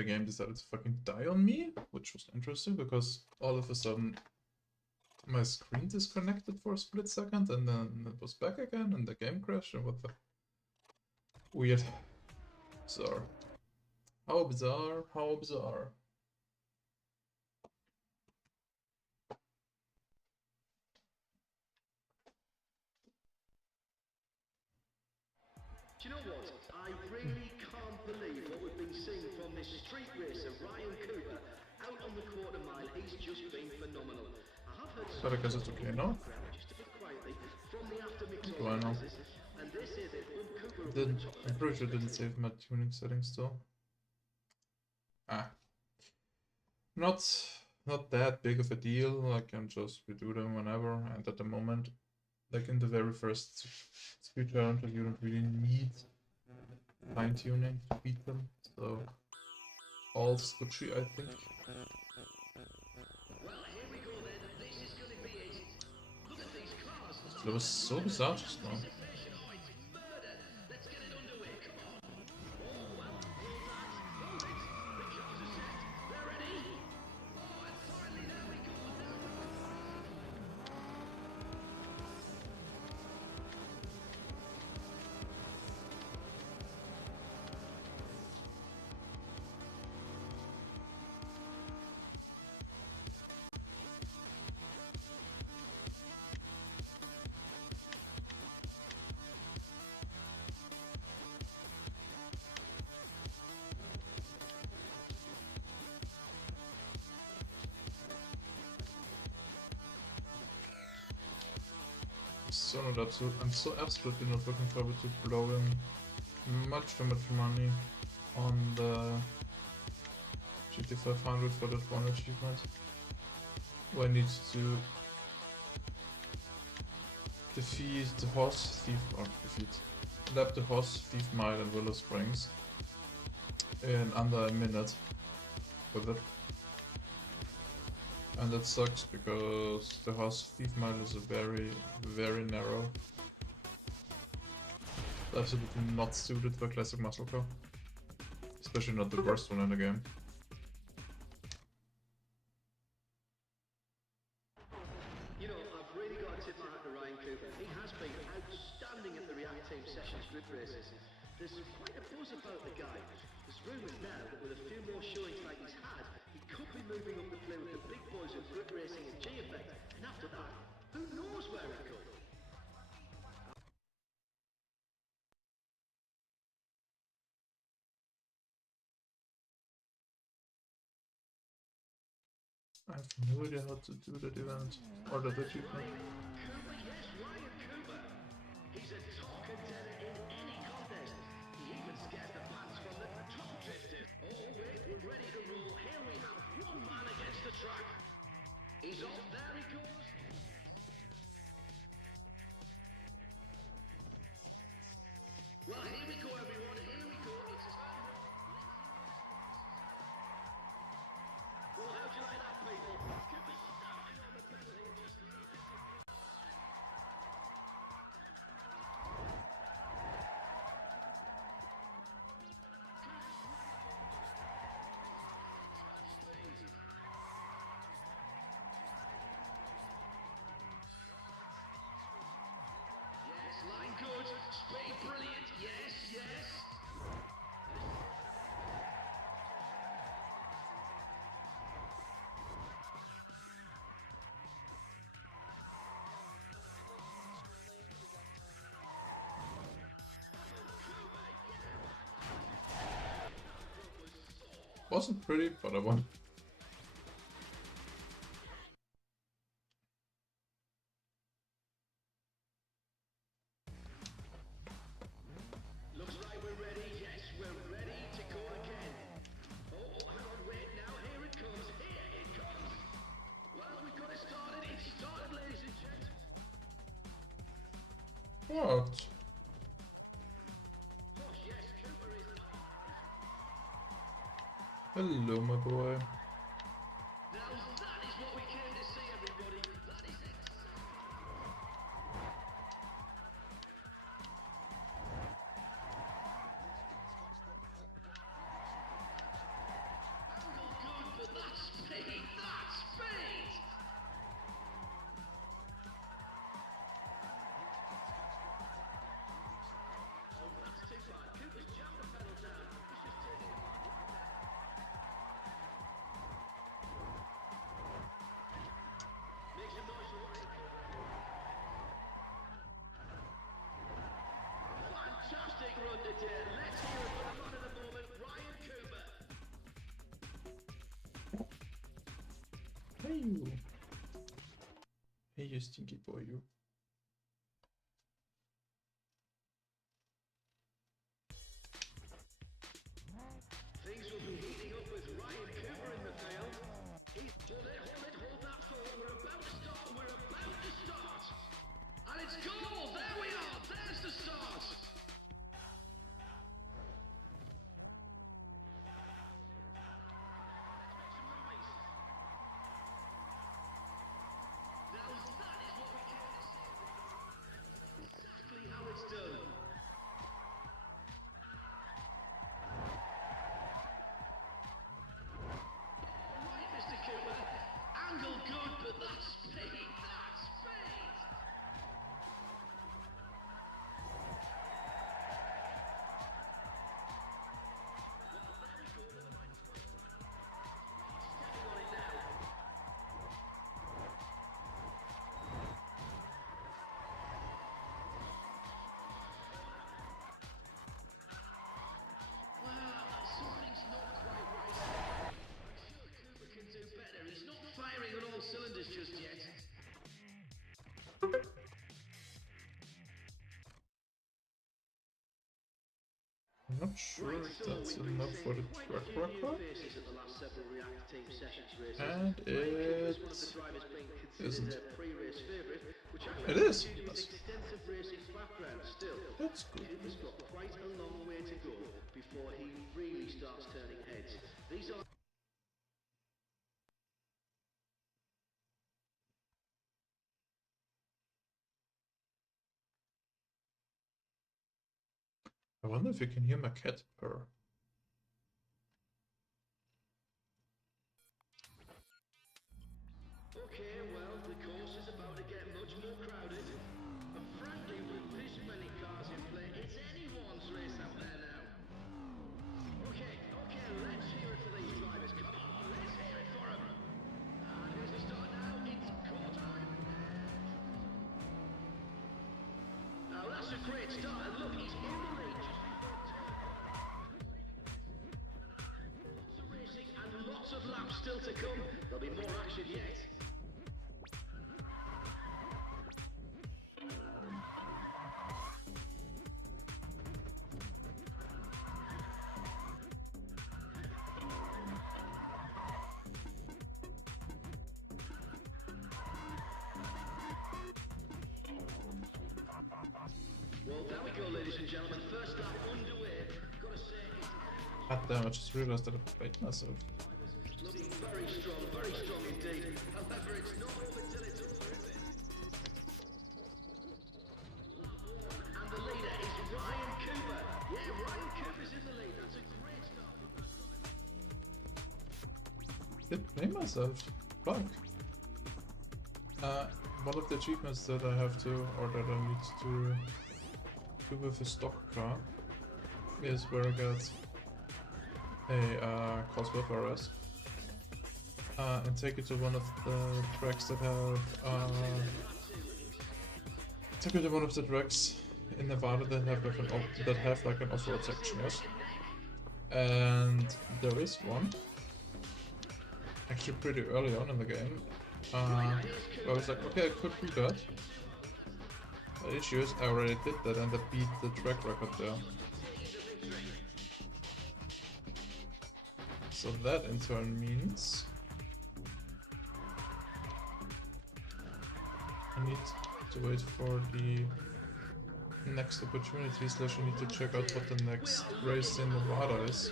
the game decided to fucking die on me, which was interesting because all of a sudden my screen disconnected for a split second and then it was back again and the game crashed and what the... Weird. Bizarre. How bizarre, how bizarre. Do you know what? I really can't believe what we've been seeing from this street racer, Ryan Cooper, out on the quarter mile. He's just been phenomenal. I have heard But I guess it's okay now. just a bit quietly from the aftermix Do I know? and they say that Cooper I'm pretty sure I didn't save my tuning settings still. Not that big of a deal. I can just redo them whenever, and at the moment, like in the very first speed challenges, you don't really need fine tuning to beat them. So all's Gucci, I think. That was so bizarre just now. I'm so absolutely not looking forward to blowing much too much money on the GT500 for that one achievement. Where I need to defeat the horse thief, or lap the horse thief mile in Willow Springs in under a minute with it. And that sucks because the horse thief mile is a very, very narrow. Absolutely not suited for classic muscle car. Especially not the worst one in the game. You know, I've really got to tip my hat to Ryan Cooper. He has been outstanding at the React Team Sessions grid races. There's quite a buzz about the guy. There's rumours now that with a few more showings like he's had, he could be moving up the play with the big boys of grid racing and G-Effect. And after that, who knows where he could? I have no idea how to do that event or that achievement. Cooper, yes, Ryan Cooper. He's a top contender in any contest. He even scares the pants from the top drifters. Oh, wait, we're ready to roll. Here we have one man against the track. He's off, there he goes. Well, here we go, everyone. Here we go. It's time. Well, how'd you like that, people? Cooper's starting on the pedal here just Yes, line good. Speed brilliant. Yes, yes. Wasn't pretty, but I won. Looks like we're ready. Yes, we're ready to go again. Oh, hang on, wait now. Here it comes. Here it comes. Well, we got it started. It started, ladies and gents. What? Oh, yes, Cooper is. Hello, my boy. Now that is what we came to see, everybody. That is it. wanted here. Let's hear it for the man of the moment, Ryan Cooper. Hey you. Hey you stinky boy you. Things will be heating up with Ryan Cooper in the field. Hold that thought. We're about to start. And it's goal! There we are! There's the start! Now that is what we came to see. Exactly how it's done. Right, Mr. Cooper. Angle good, but that's speed. That's speed. Something's not quite right. I'm sure Cooper can do better. He's not firing on all cylinders just yet. I'm not sure Right, if so that's we've been enough for the seeing quite track a few new record. faces at the last several React Team Sessions races. And Ryan Cooper is one of it the drivers being isn't. considered a pre-race favourite, which I It think is. due to his Yes. extensive racing background. Still, That's good. Cooper's got quite a long way to go before he really starts turning heads. These are I wonder if you can hear my cat purr. okay, well, the course is about to get much more crowded. And frankly, with this many cars in play, it's anyone's race out there now. Okay, let's hear it for these drivers. Come on, let's hear it for them. And here's the start now. It's go time. Now that's a great start. And look, he's in the lead just before turn. Lots of racing and lots of laps still to come. There'll be more action yet. Well, there we go, ladies and gentlemen. First lap underway. Gotta say, it's God damn, I just realized that I played myself. looking very strong indeed. However, it's not over till it's over, is it? And the leader is Ryan Cooper. Yeah, Ryan Cooper's in the lead. That's a great start. Did play myself. Fuck. One of the achievements that I have to, or that I need to do with a stock car is where I get a Cosworth RS and take it to one of the tracks that have take it to one of the tracks in Nevada that have like an off-road section, yes. And there is one actually pretty early on in the game. I was like, okay, I could do that. The issue is I already did that and I beat the track record there. So that in turn means I need to wait for the next opportunity, slash I need to check out what the next race in Nevada is.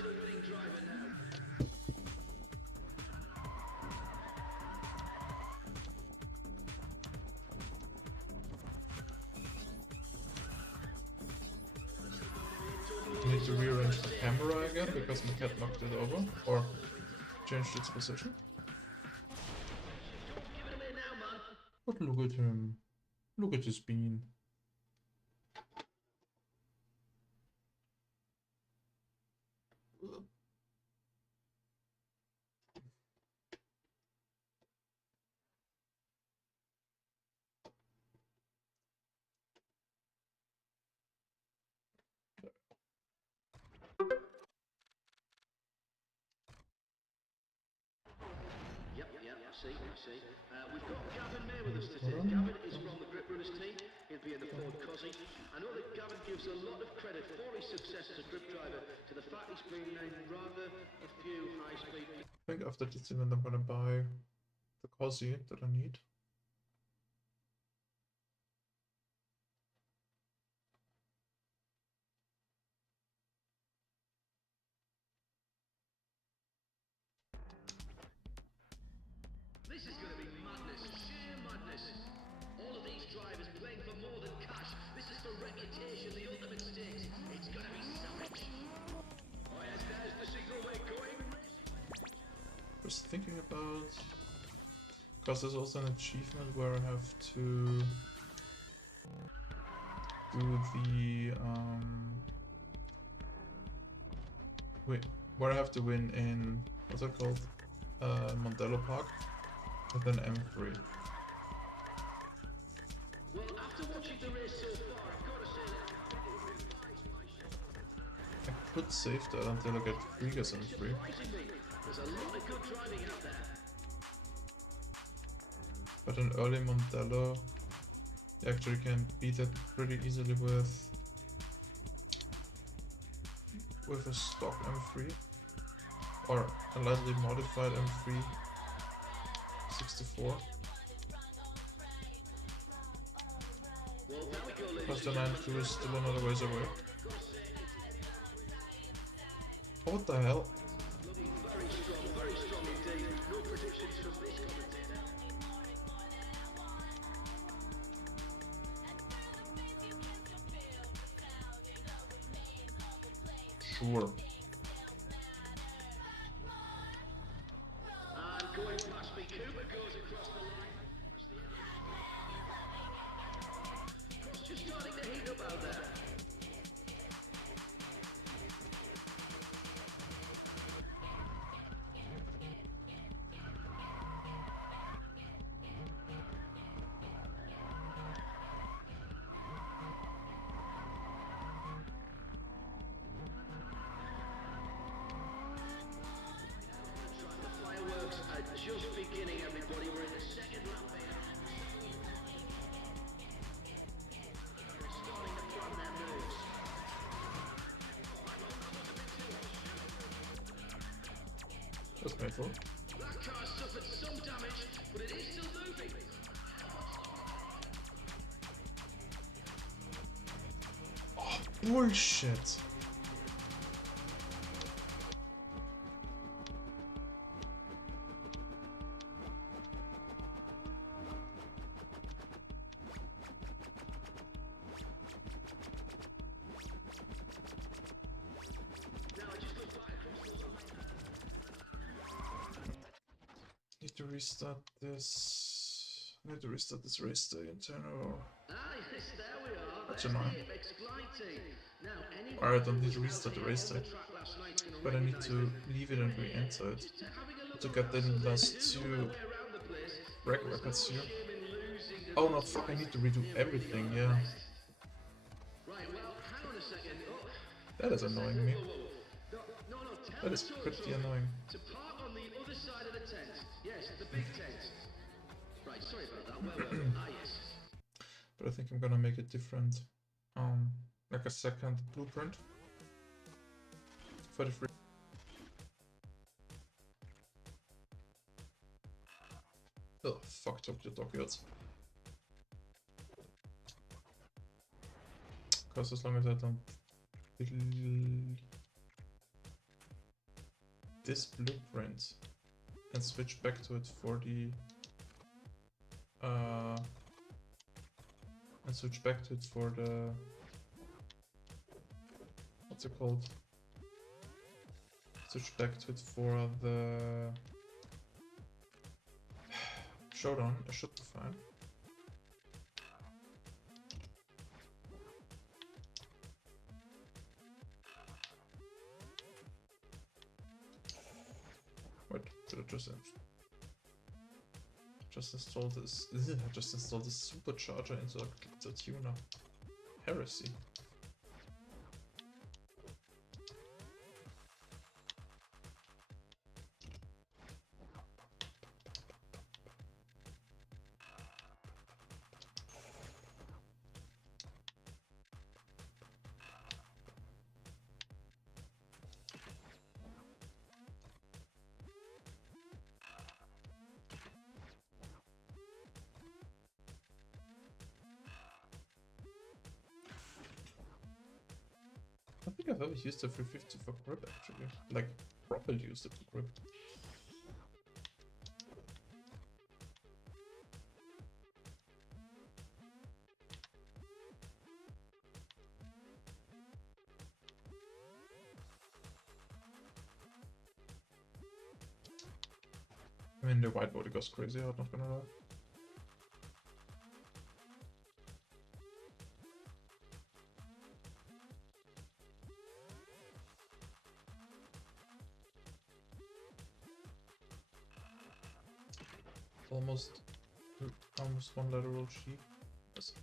I need to rearrange my camera again because my cat knocked it over or changed its position. But look at him. Look at his bean. see, I see. We've got Gavin May with us today. Gavin is from the Grip Runners team. He'll be in the Ford Cosy. I know that Gavin gives a lot of credit for his success as a grip driver to the fact he's been named rather a few high-speed... I think after this event I'm gonna buy the Cosy that I need. This is going to be madness, sheer madness. All of these drivers playing for more than cash. This is for reputation, the ultimate stakes. It's going to be savage. Oh yes, there's the signal we're going. Just thinking about, because there's also an achievement where I have to do the wait, where I have to win in, what's it called, Mondello Park with an M3. Well, after watching the race so far, I've got to say that I could save that until I get Krieger's M3. surprisingly, there's a lot of good driving out there. But an early Mondello, you actually can beat it pretty easily with a stock M3 or a lightly modified M3 64. Well, there we go, ladies Plus the and 92 is still another ways away. Oh, what the hell? looking very strong indeed. No predictions from this commentator. Sure. And going past me, Cooper goes across the line. Cross just starting to heat up out there. The fireworks are just beginning, everybody. We're in the second lap here. They're starting to plan their moves. That's painful. That car suffered some damage, but it is still moving. Oh, bullshit. Now I just look back across the line. Need to restart this. Need to restart this race day in general. Ah, yes, there we are. That's There's annoying. the Excite. Now, any Alright, I don't need to restart the race day, track last night's gonna but I need recognise to it. leave it and re-enter it Just having a look to get the around, so last they do know two their way around the place. rec There's records no here. shame in losing the Oh no, race fuck, I twice. need to redo They really everything, are the yeah. best. Right, well, hang on a second. Oh, That is annoying me. No, tell That the is tour pretty trophy annoying. to park on the other side of the tent. Yes, the big tent. Right, sorry about that. Where were we? Ah, yes. But I think I'm gonna make it different. Like a second blueprint for the free. Oh, fuck Tokyo Tokyo's. Because as long as I don't delete this blueprint and switch back to it for the what's it called? Switch back to it for the showdown. I should be fine. Wait, did I just install this? I just installed this supercharger into the tuner. Heresy. think I've ever used the 350 for grip actually. Like, properly used it for grip. I mean, the white body goes crazy hard, not gonna lie. Almost one lateral sheep. Yes.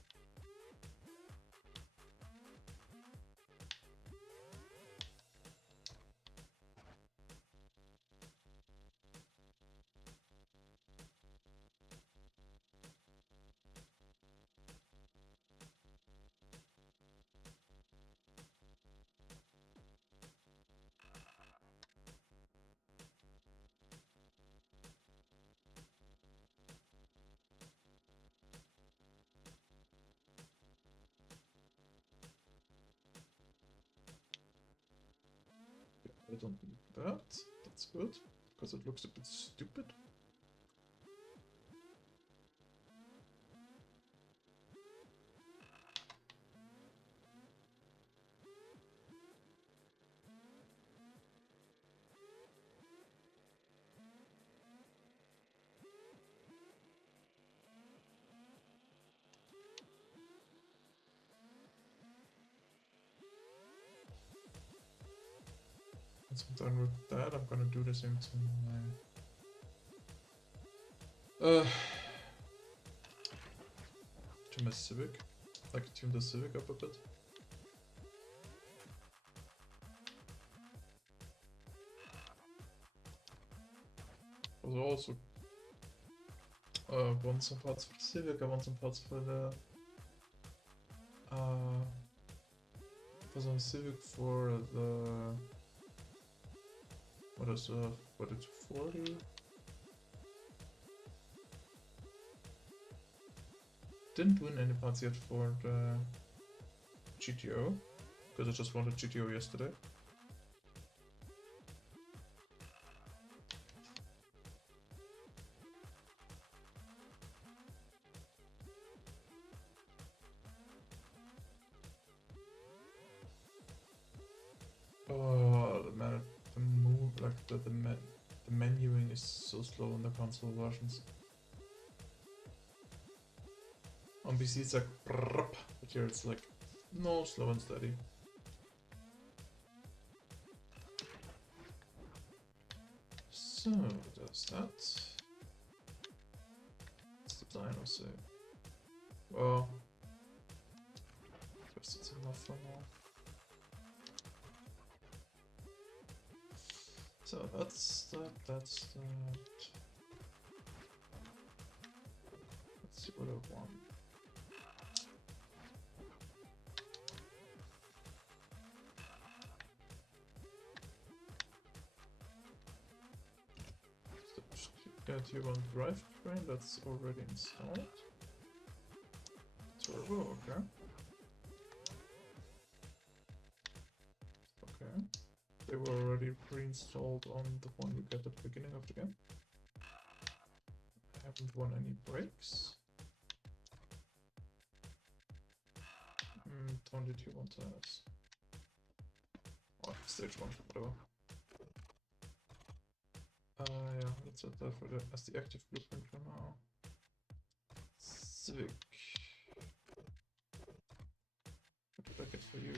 I don't need that. That's good, because it looks a bit stupid. Once I'm done with that, I'm gonna do the same to my Civic. Like, tune the Civic up a bit. I also want some parts for the Civic, I want some parts for the some Civic for the what is for the 240? Didn't win any parts yet for the GTO, because I just wanted GTO yesterday. Oh, the menuing is so slow in the console versions. On PC it's like brrrp, but here it's like no, slow and steady. So there's that. What's the dyno say? Well, I guess it's enough for now. So that's that. Let's see what I want. Get you one drivetrain that's already installed. Turbo, okay. Okay. They were already pre-installed on the one you get at the beginning of the game. I haven't won any brakes. Only T1 tires. Oh, stage 1, whatever. Yeah, let's set that for as the active blueprint for now. Civic. What did I get for you?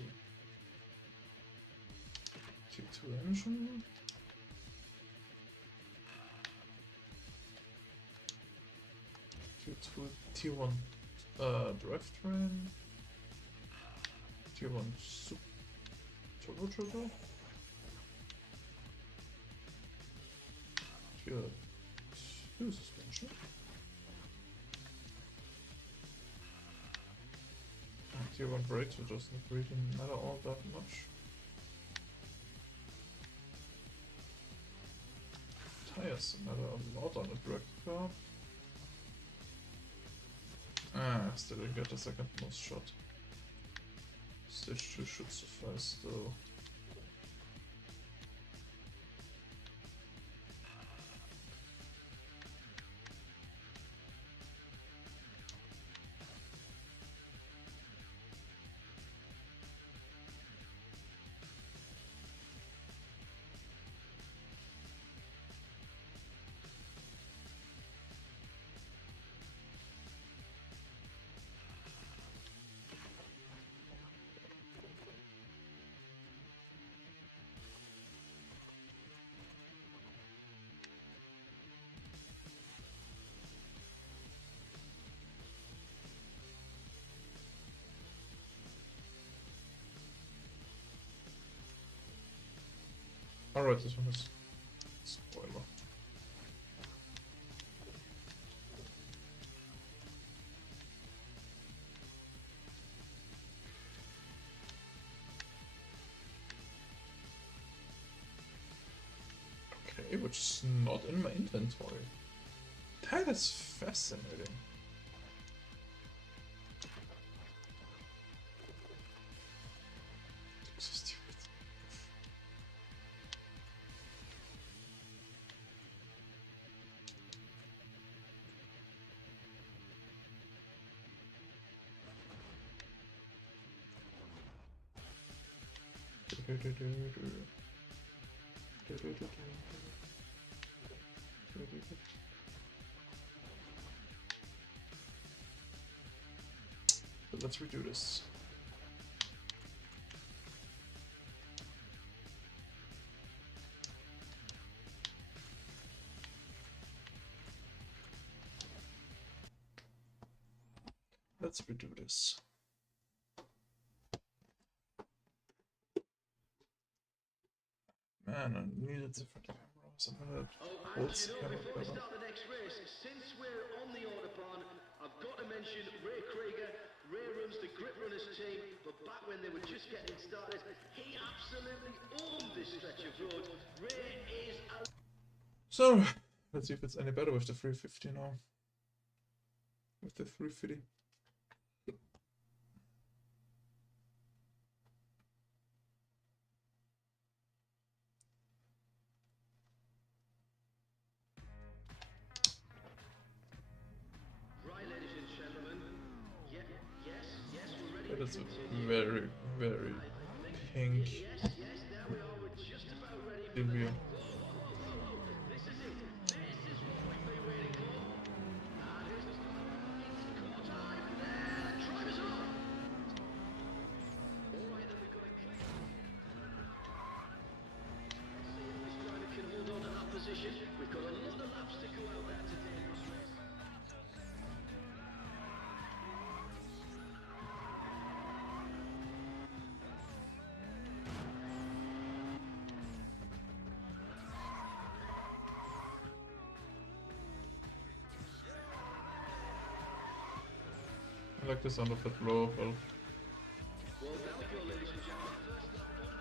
T2 engine. T1 drivetrain. T1 turbo. Tier 2 suspension. And Tier 1 brakes, which doesn't really matter all that much. Tires matter a lot on a direct car. Still didn't get the second most shot. Stage 2 should suffice though. Alright, this one is spoiler. Okay, which is not in my inventory. That is fascinating. So stupid. But let's redo this. Let's redo this. Man, I need a different camera. Something that holds the camera better. Start the next race, since we're on the Autobahn, I've got to mention Ray Krieger. Ray runs the Grip Runners team, but back when they were just getting started, he absolutely owned this stretch of road. Ray is a... So, let's see if it's any better with the 350 now. With the 350. Right, ladies and gentlemen. Yes, we're ready. That is a very, very pink Yes, there we are. We're just about ready. Silvio. This is it. This is what we've been waiting for. And it's car time. There, the drivers are on. All right, then we've got a clear. Let's see if this driver can hold on to that position. We've got a lot of laps to go out there today in this race. I like the sound of that blow up. Well, there we go, ladies and gentlemen. First lap on.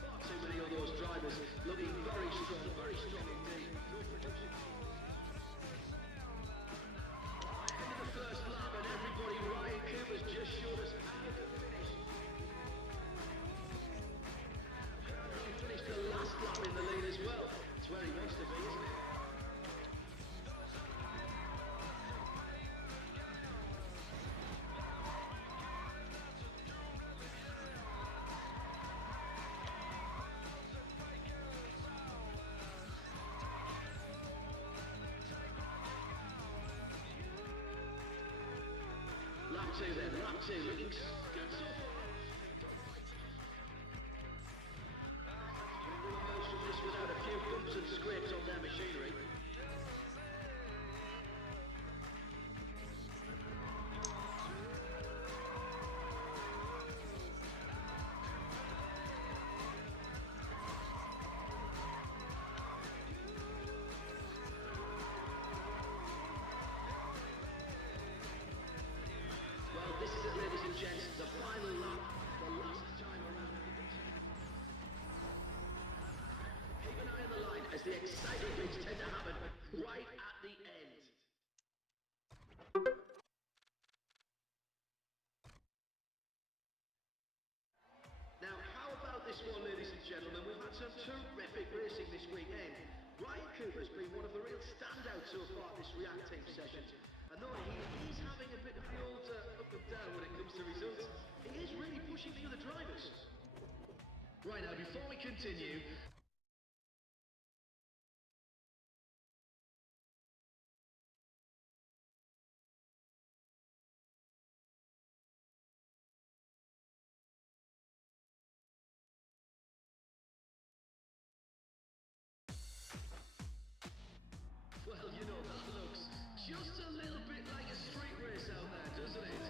Far too many of those drivers looking very strong indeed. Good production. Right into the first lap, and everybody, Ryan Cooper's just showed us how to finish. He finished the last lap in the lead as well. It's where he wants to be, isn't it? Lap two then, lap two. Looking good so far. Can we emerge from this without a few bumps and scrapes on their machinery? Well, this is it, ladies and gents, the final lap, the last time around. Keep an eye on the line as the exciting things tend to happen right at the end. Now, how about this one, ladies and gentlemen? We've had some terrific racing this weekend. Ryan Cooper's been one of the real standouts so far this React Team session. And though he is having a bit of the old up and down when it comes to results, he is really pushing the other drivers. Right now, before we continue, well, you know, that looks just a little bit like a street race out there, doesn't it?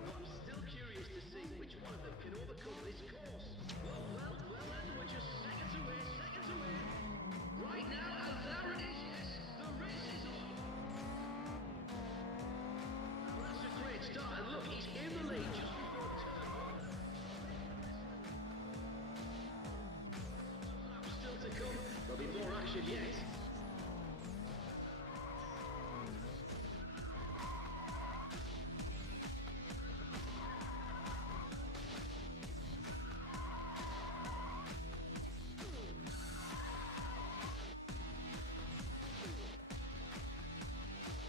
But I'm still curious to see which one of them can overcome this course. acceleration yet.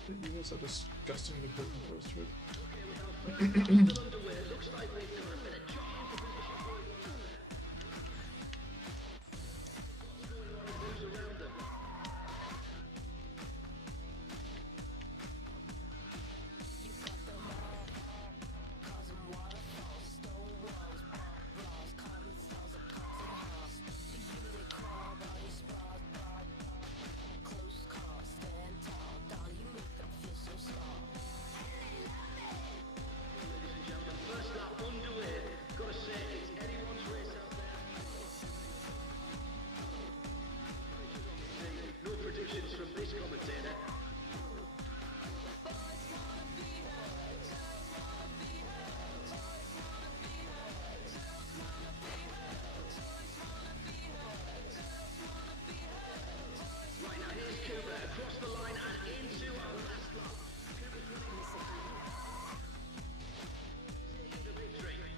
The Eagles are disgustingly good in first trip. Underway. Looks like they've got a bit of jockeying for position going on there. What's going on and who's around them? First lap underway. Gotta say, it's anyone's race out there. No predictions from this commentator. Right now, here's Cooper across the line and into our last lap. Cooper's running the victory.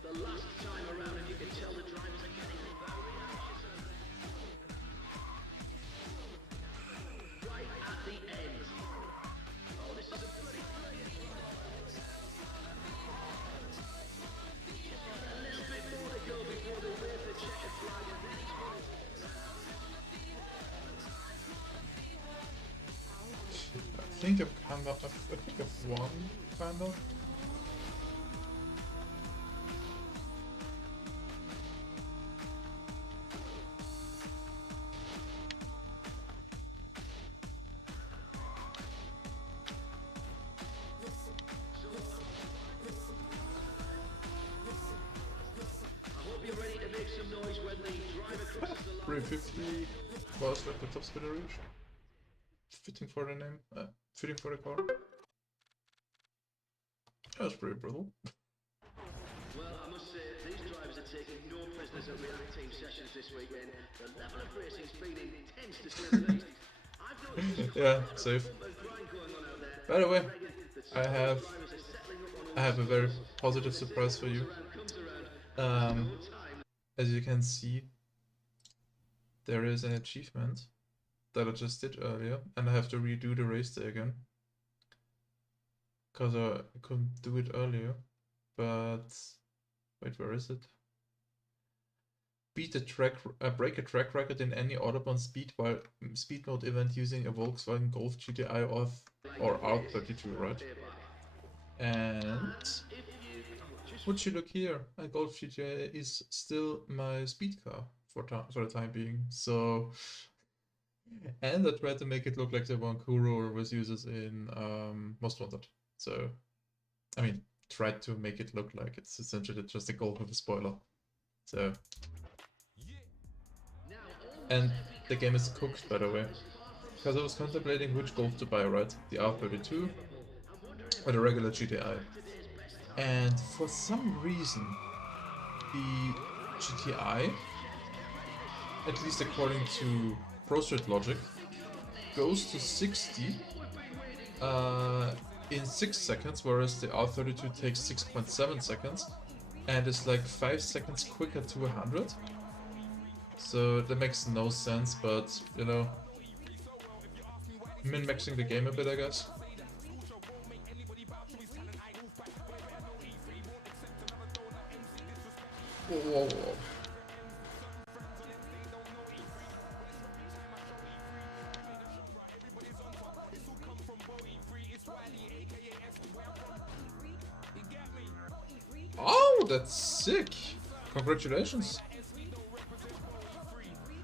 The last time around, and you can tell the drivers are getting very anxious over there. Right at the end. Oh, this is a bloody brilliant one. Just got a little bit more to go before they wave the checkered flag, and then he's won it. I think I've won, kind of. I hope you're ready to make some noise when the driver crosses the line. 350 was like the top speed reach. Fitting for the name, fitting for the car. That was pretty brutal. Well, I must say, these drivers are taking no prisoners at React Team sessions this weekend. The level of racing's been intense to say the least. I've noticed Yeah, safe. a grind going on out there. By the way, That I have drivers are settling up on I have a very positive surprise for you. comes around. No time. As you can see, there is an achievement that I just did earlier, and I have to redo the race day again. Because I couldn't do it earlier. But wait, where is it? Break a track record in any Autobahn speed mode event using a Volkswagen Golf GTI or R32, right? And would you look here? A Golf GTI is still my speed car for the time being. So, and I tried to make it look like the one Kuro was uses in Most Wanted. So, I mean, tried to make it look like it's essentially just a Golf with a spoiler. So, and the game is cooked, by the way, because I was contemplating which Golf to buy, right? The R32 or the regular GTI. And for some reason, the GTI, at least according to ProStreet logic, goes to 60 in 6 seconds, whereas the R32 takes 6.7 seconds and is like 5 seconds quicker to 100. So that makes no sense, but you know, min-maxing the game a bit, I guess. Whoa, whoa, whoa. Oh, that's sick! Congratulations!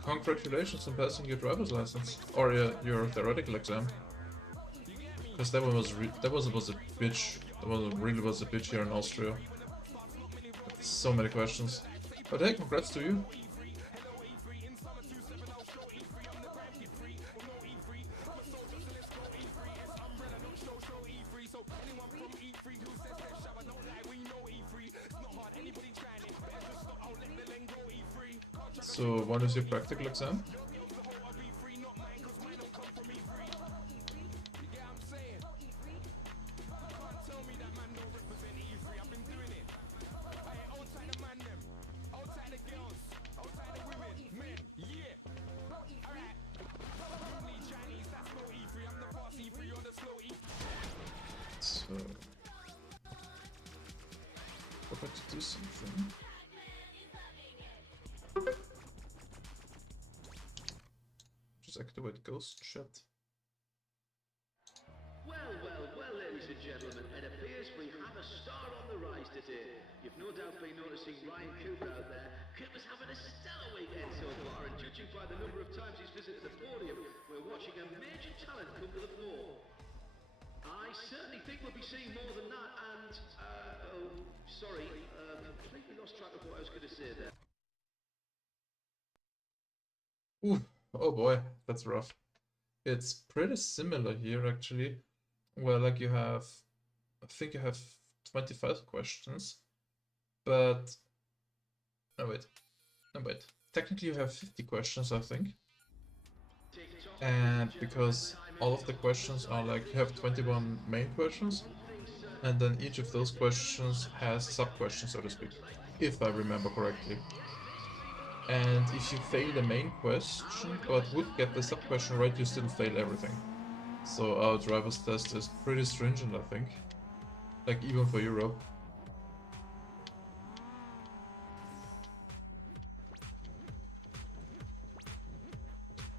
Congratulations on passing your driver's license or your theoretical exam. Because that one was a bitch. really was a bitch here in Austria. So many questions. But hey, congrats to you. So, when is your practical exam? So, forgot to do something. Just activate ghost chat. Well, ladies and gentlemen, it appears we have a star on the rise today. You've no doubt been noticing Ryan Cooper out there. Cooper's having a stellar weekend so far, and judging by the number of times he's visited the podium, we're watching a major talent come to the fore. I certainly think we'll be seeing more than that, and, completely lost track of what I was going to say there. Ooh, oh boy, that's rough. It's pretty similar here, actually. Well, like you have, I think you have 25 questions, but, no wait, technically you have 50 questions, I think. And because all of the questions are like, you have 21 main questions, and then each of those questions has sub-questions, so to speak, if I remember correctly. And if you fail the main question, but would get the sub-question right, you still fail everything. So our driver's test is pretty stringent, I think. Like, even for Europe.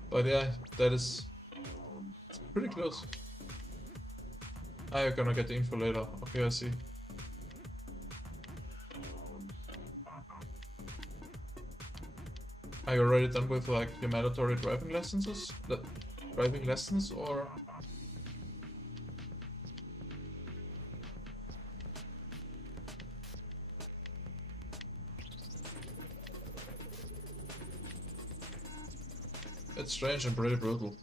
But yeah, that is pretty close. Ah, you're gonna get the info later. Okay, I see. Are you already done with like your mandatory driving lessons? Driving lessons, or? It's strange and pretty brutal.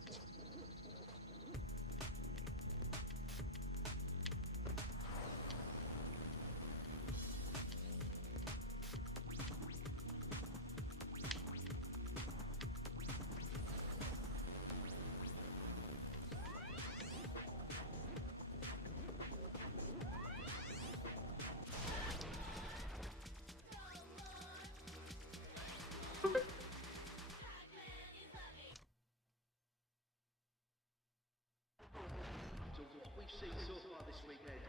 So far this weekend,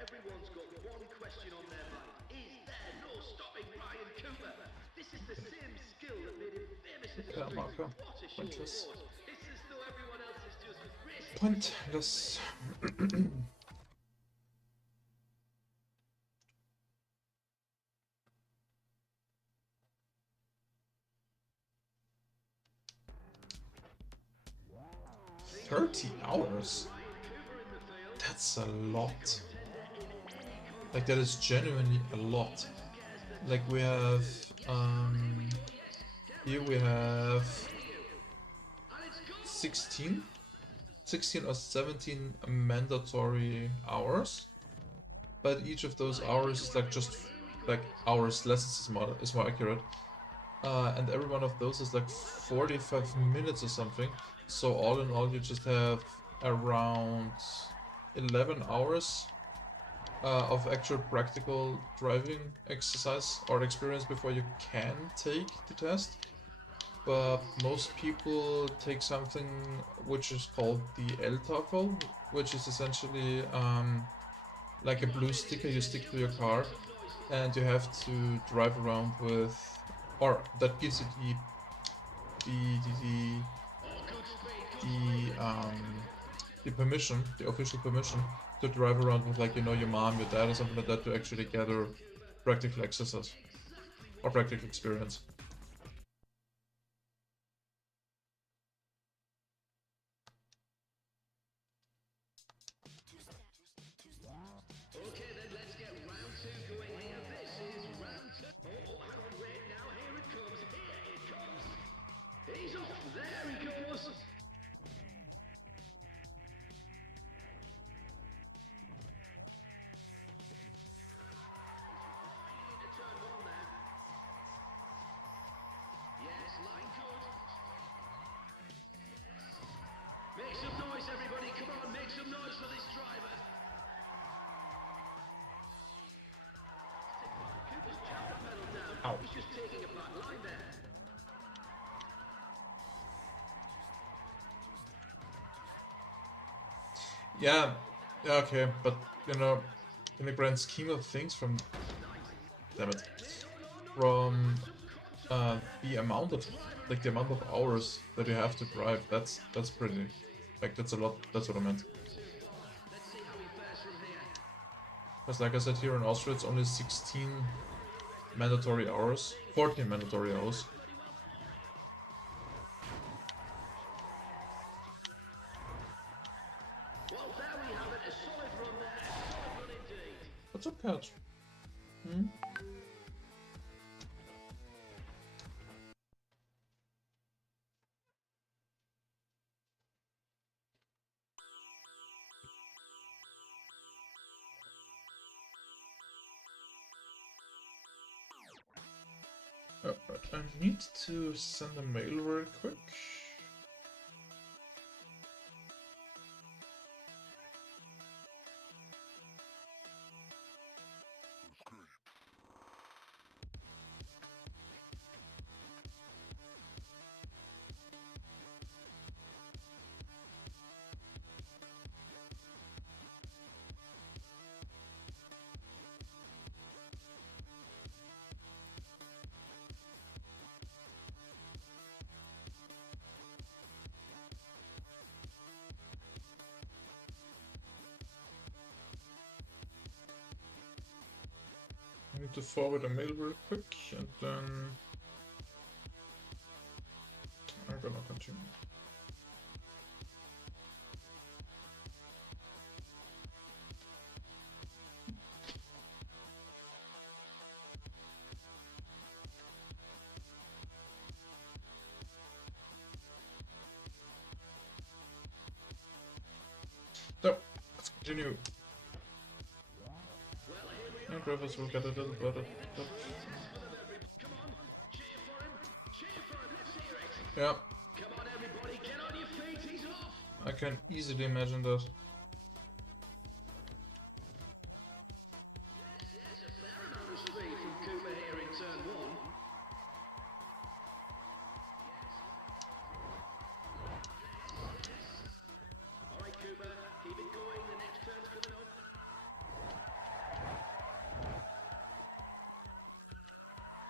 everyone's got one question on their mind. Is there no stopping Ryan Cooper? This is the same skill that made him famous in the streets. Marker. What a show Pointless. of force. It's as though everyone else is just racing. Pointless. $30? That's a lot. Like, that is genuinely a lot. Like, we have, here we have 16 or 17 mandatory hours, but each of those hours is like just like hours. Lessons is more accurate, and every one of those is like 45 minutes or something. So all in all, you just have around 11 hours of actual practical driving exercise or experience before you can take the test. But most people take something which is called the LTOEFL, which is essentially like a blue sticker you stick to your car, and you have to drive around with, or that gives you the permission, the official permission to drive around with, like, you know, your mom, your dad, or something like that, to actually gather practical exercise or practical experience. Okay, off. There he goes. Into turn one there. Yes, line good. Make some noise, everybody. Come on, make some noise for this driver. Cooper's jammed the pedal down. Ow. He's just taking a back line there. Yeah, okay, but you know, in the grand scheme of things, from damn it, from the amount of hours that you have to drive, that's pretty, like that's a lot. That's what I meant. Let's see how he fares from here. Because like I said, here in Austria, it's only 16 mandatory hours, 14 mandatory hours. Well, there we have it. A solid run there. A solid run indeed. What's up, catch? Hmm? I need to send a mail real quick. I need to forward a mail real quick, and then I'm gonna continue. So, let's continue. And drivers will get a little better. Come on, cheer for him. Cheer for him. Let's hear it. Yeah, Come on, everybody. Get on your feet. He's off. I can easily imagine that. Yes, a fair amount of speed from Cooper here in turn one. All right, Cooper. Keep it going. The next turn's coming up.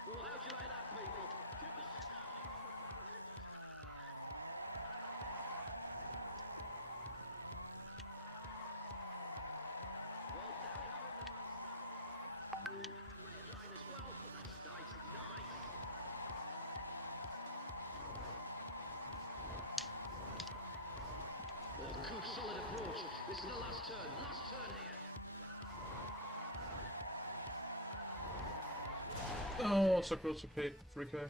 Well, how'd you like that, people? Cooper's red line as well. That's nice, nice. Oh, good, solid approach. This is the last turn. Last turn here. Oh, so close to pay 3k.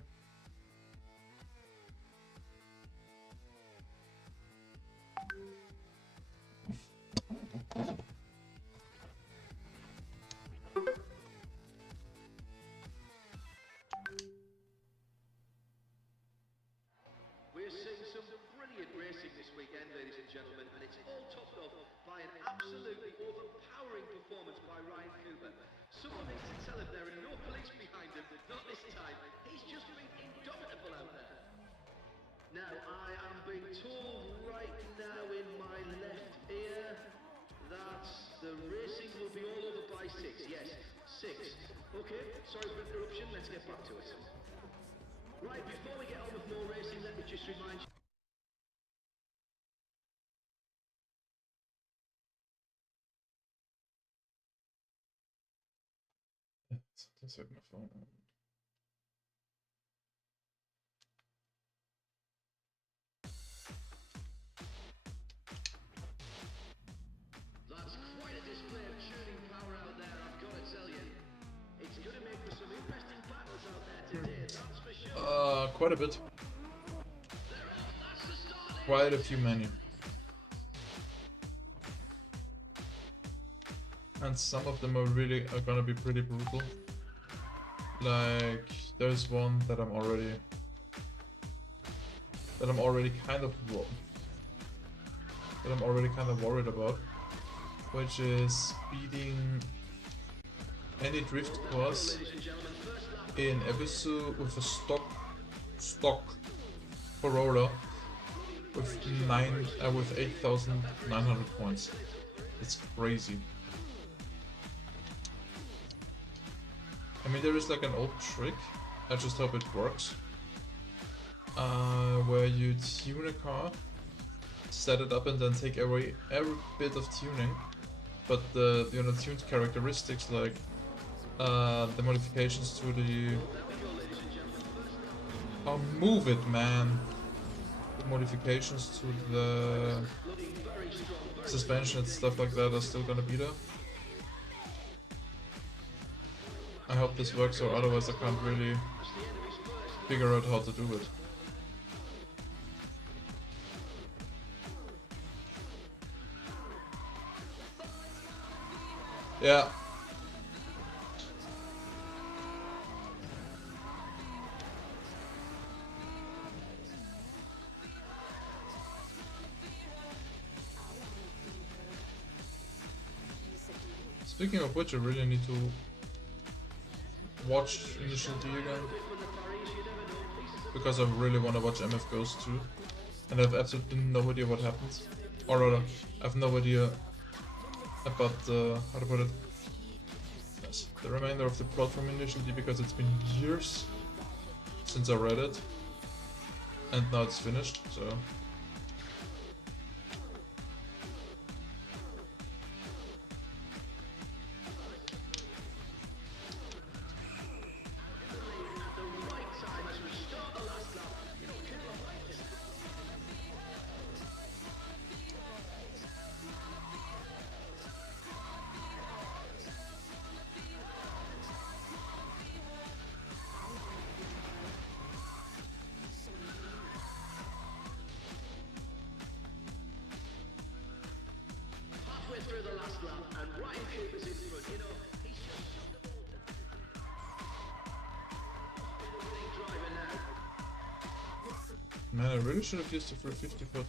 We're seeing some brilliant racing this weekend, ladies and gentlemen, and it's all topped off by an absolutely overpowering performance by Ryan Cooper. Someone needs to tell him there are no police behind him, not this time. He's just been indomitable out there. Now, I am being told right now in my left ear that the racing will be all over by 6. Yes, 6. Okay, sorry for interruption, let's get back to it. Right, before we get on with more racing, let me just remind you. Something's hit my phone. That's quite a display of tuning power out there, I've got to tell you. It's going to make for some interesting battles out there today, that's for sure. Quite a bit. There quite a few many. And some of them are gonna be pretty brutal. Like, there's one that I'm already kind of worried about, which is beating any drift course in Ebisu with a stock Corolla with 8,900 points. It's crazy. I mean, there is like an old trick, I just hope it works, where you tune a car, set it up, and then take away every bit of tuning, but the tuned characteristics, like the modifications to the move it, man. The modifications to the suspension and stuff like that are still gonna be there. I hope this works, or otherwise I can't really figure out how to do it. Yeah. Speaking of which, I really need to watch Initial D again, because I really want to watch MF Ghost too, and I have absolutely no idea what happens, or rather, I have no idea about how to put it, yes, the remainder of the plot from Initial D, because it's been years since I read it, and now it's finished, so... Man, I really should have used the 350 for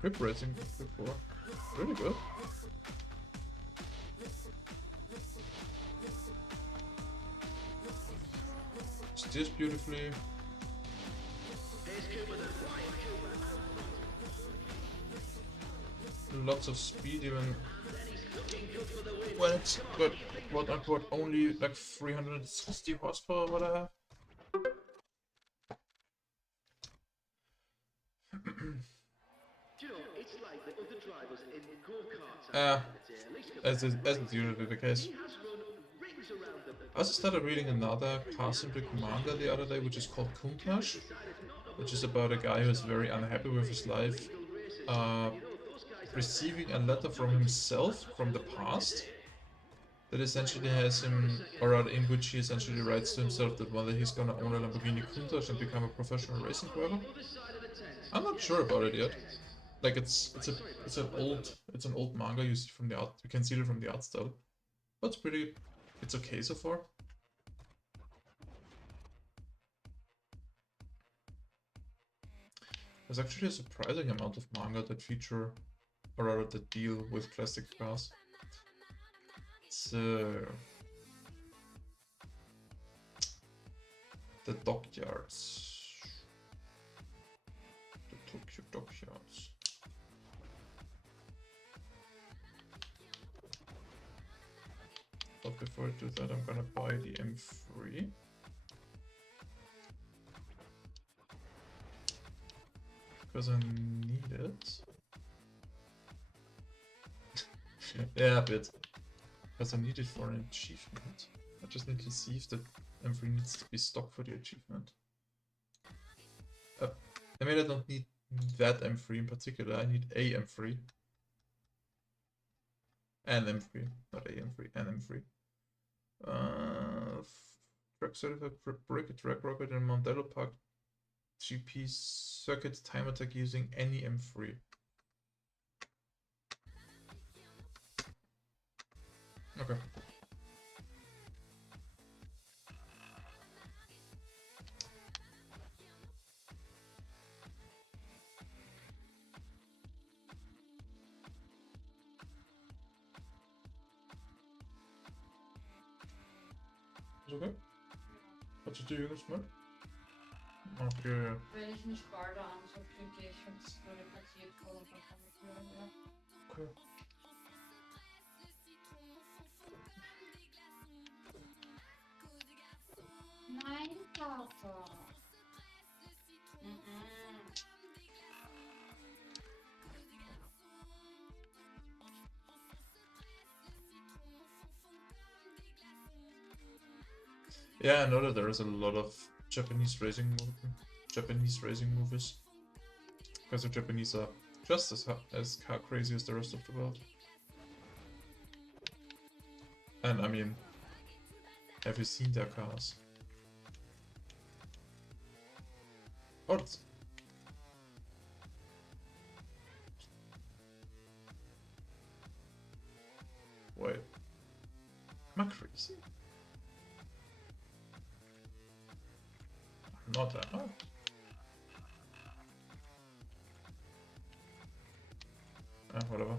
grip racing before. Really good. Steers beautifully. Lots of speed, even when it's got quote unquote only like 360 horsepower, what I have. As is usually the case. I also started reading another car simplic manga the other day, which is called Kuntash, which is about a guy who is very unhappy with his life, receiving a letter from himself from the past that essentially has him, or rather in which he essentially writes to himself that one day he's gonna own a Lamborghini Countach and become a professional racing driver. I'm not sure about it yet. Like it's an old manga. You see from the art, you can see it from the art style, but it's okay so far. There's actually a surprising amount of manga that feature, or rather that deal with classic cars. So the dockyards, the Tokyo dockyards. But before I do that, I'm gonna buy the M3. Because I need it. Yeah, a bit. Because I need it for an achievement. I just need to see if the M3 needs to be stock for the achievement. I mean, I don't need that M3 in particular, I need a M3. An M3, not a M3, an M3. Track certified break a track rocket in Mondello Park GP circuit time attack using any M3. Okay. Ist okay? Hat sich der Junge gemeldet? Okay. Wenn ich nicht beide an so klicke, ich finde das blöde Paket voll und dann kann ich wieder. Okay. Nein, Papa. Yeah, I know that there is a lot of Japanese racing movies. Because the Japanese are just as car crazy as the rest of the world. And I mean, have you seen their cars? Oh, it's... Wait. Am I crazy? I'm not that. Oh. Whatever.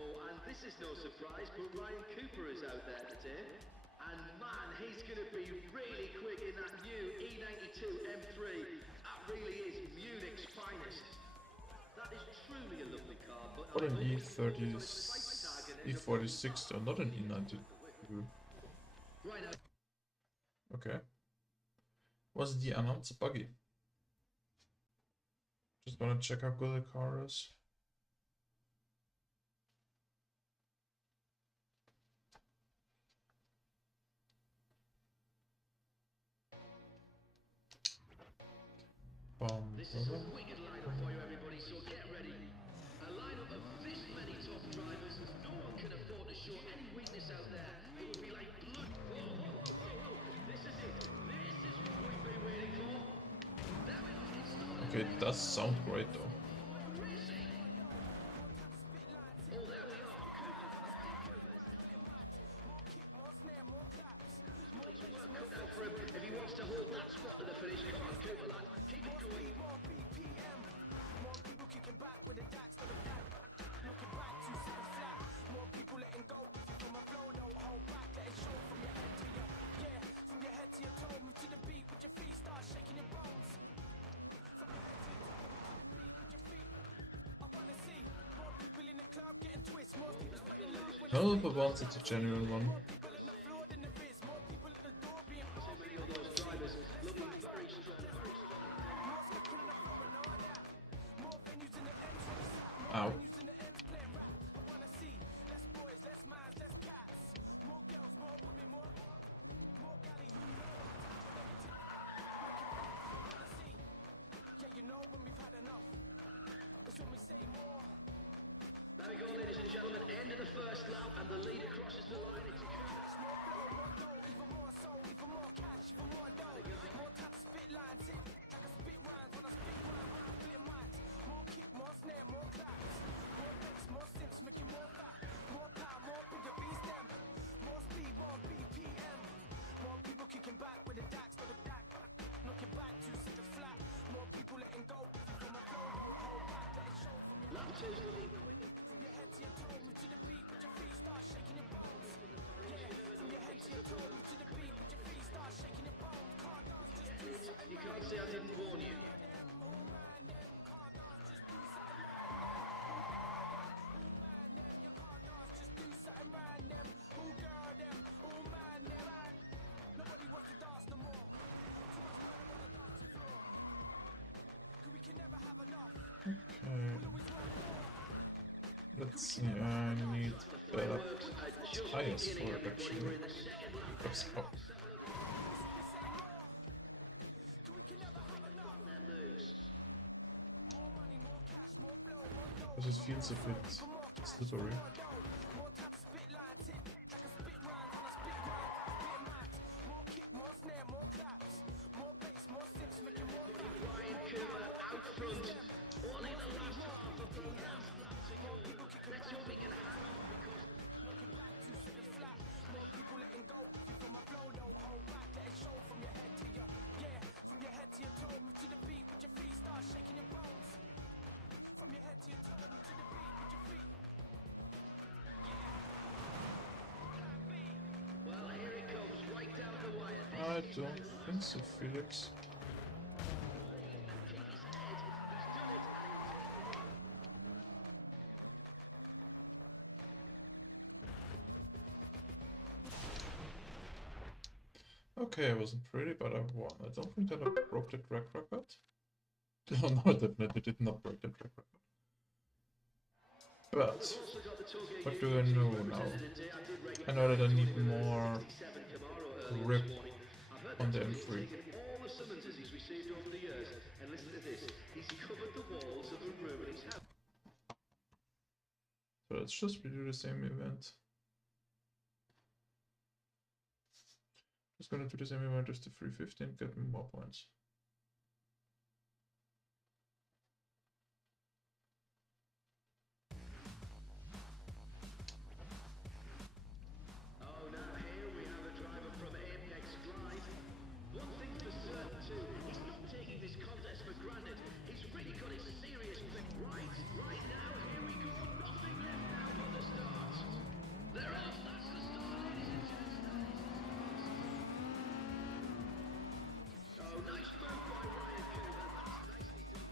Oh, and this is no surprise, but Ryan Cooper is out there today. And man, he's going to be really quick in that new E92 M3. That really is Munich's finest. That is truly a lovely car, but... What an E30, E46, or not an E92. Okay. Was the announced buggy? Just wanna check how good the car is. This is a wicked lineup for you, everybody, so get ready. A lineup of this many top drivers, no one can afford to show any weakness out there. It would be like blood. Whoa, whoa, whoa, whoa, whoa. This is it. This is what we've been waiting for. There we are. It's started. Okay, it does sound great though. No, but once it's a genuine one. Ow. There we go, ladies and gentlemen, end of the first lap, and the leader crosses the line. It's you can't say I didn't warn you. Okay. Let's see, I need better Fireworks are just tires for beginning, it everybody. actually. We're in the second lap. Because, oh, Their moves. it just feels a bit slippery. Ryan Cooper out front. Only the last half of the last lap to go. Let's hope he can hang on because well, here he comes right down the wire. I don't think so, Felix. Kick his head. He's done it. Okay, I wasn't pretty, but I won. I don't think that I broke the track record. Oh no, I definitely did not break the track record. But what do I know now? I know that I need more grip on the M3. All the summonses he's received over the years, and listen to this, he's covered the walls of the room in his house. So let's just redo the same event. Just gonna do the same event as the 350 and get more points. Oh, now here we have a driver from Apex Glide. One thing's for certain too, he's not taking this contest for granted. He's really got his serious grip right now. Here we go, nothing left now but the start. They're off, that's the start, ladies and gents. Oh, nice move by Ryan Cooper. That's nicely done.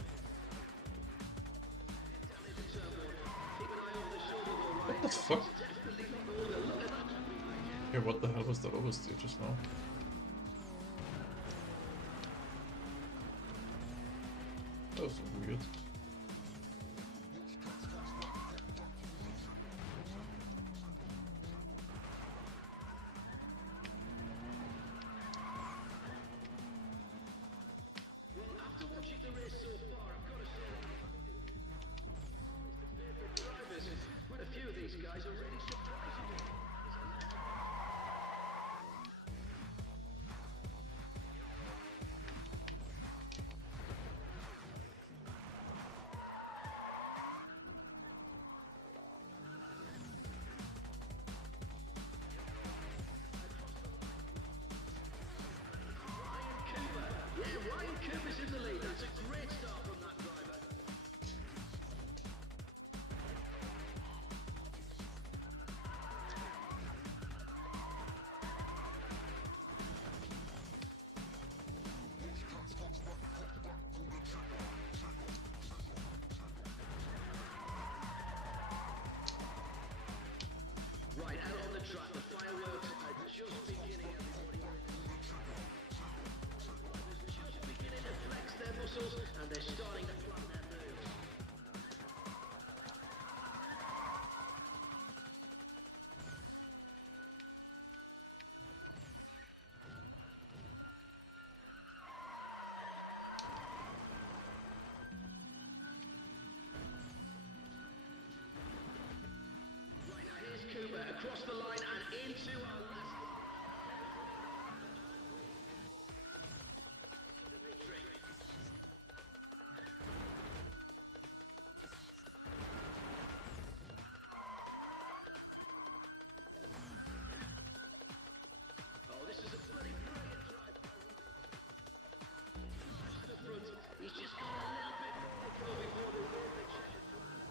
Down into turn one. Keep an eye over the shoulder though, Ryan. What the fuck? Definitely not older. Look at that. Yeah, what the hell was that oversteer just now? That was weird. Well, after watching the race so far, I've got to say, the drivers, quite a few of these guys are really surprising me. Ryan Cooper's in the lead. That's a great start from that driver. Right, out on the track, the fireworks are just beginning, everybody. Just beginning to flex their muscles, and they're starting to plan their moves. Right, now here's Cooper across the line and into our last the victory. Oh, this is a brilliant drive by Ryan. To the front, he's just got a little bit more to go before the win. The checkered flag.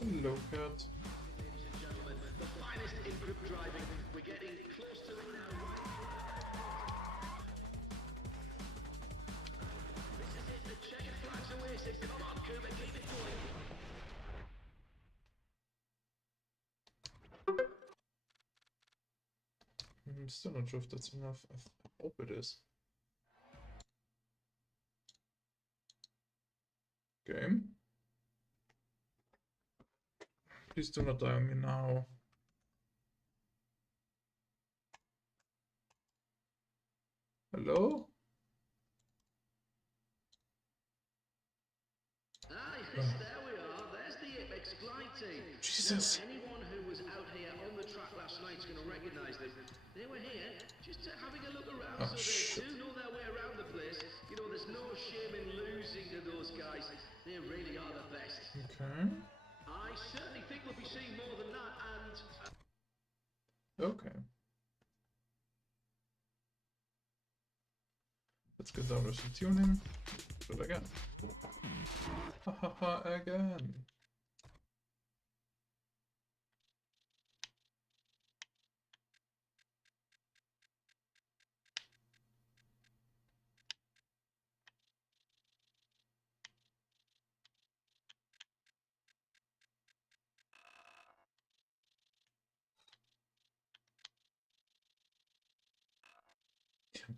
Hello, cat. Ladies and gentlemen, the finest in group driving. We're getting close to it now. This is it. The checkered flag's away. So come on, Cooper, keep it going. I'm still not sure if that's enough. I hope it is. Game. Please do not die on me now. Hello? Ah, yes, there we are. There's the Apex Glide team. Jesus. Now, anyone who was out here on the track last night is going to recognise them. They were here just having a look around, Oh, so shit. they do know their way around the place. You know, there's no shame in losing to those guys. They really are the best. Okay. I certainly think we'll be seeing more than that, and Okay. Let's get down to some tuning. But again. Hahaha, again.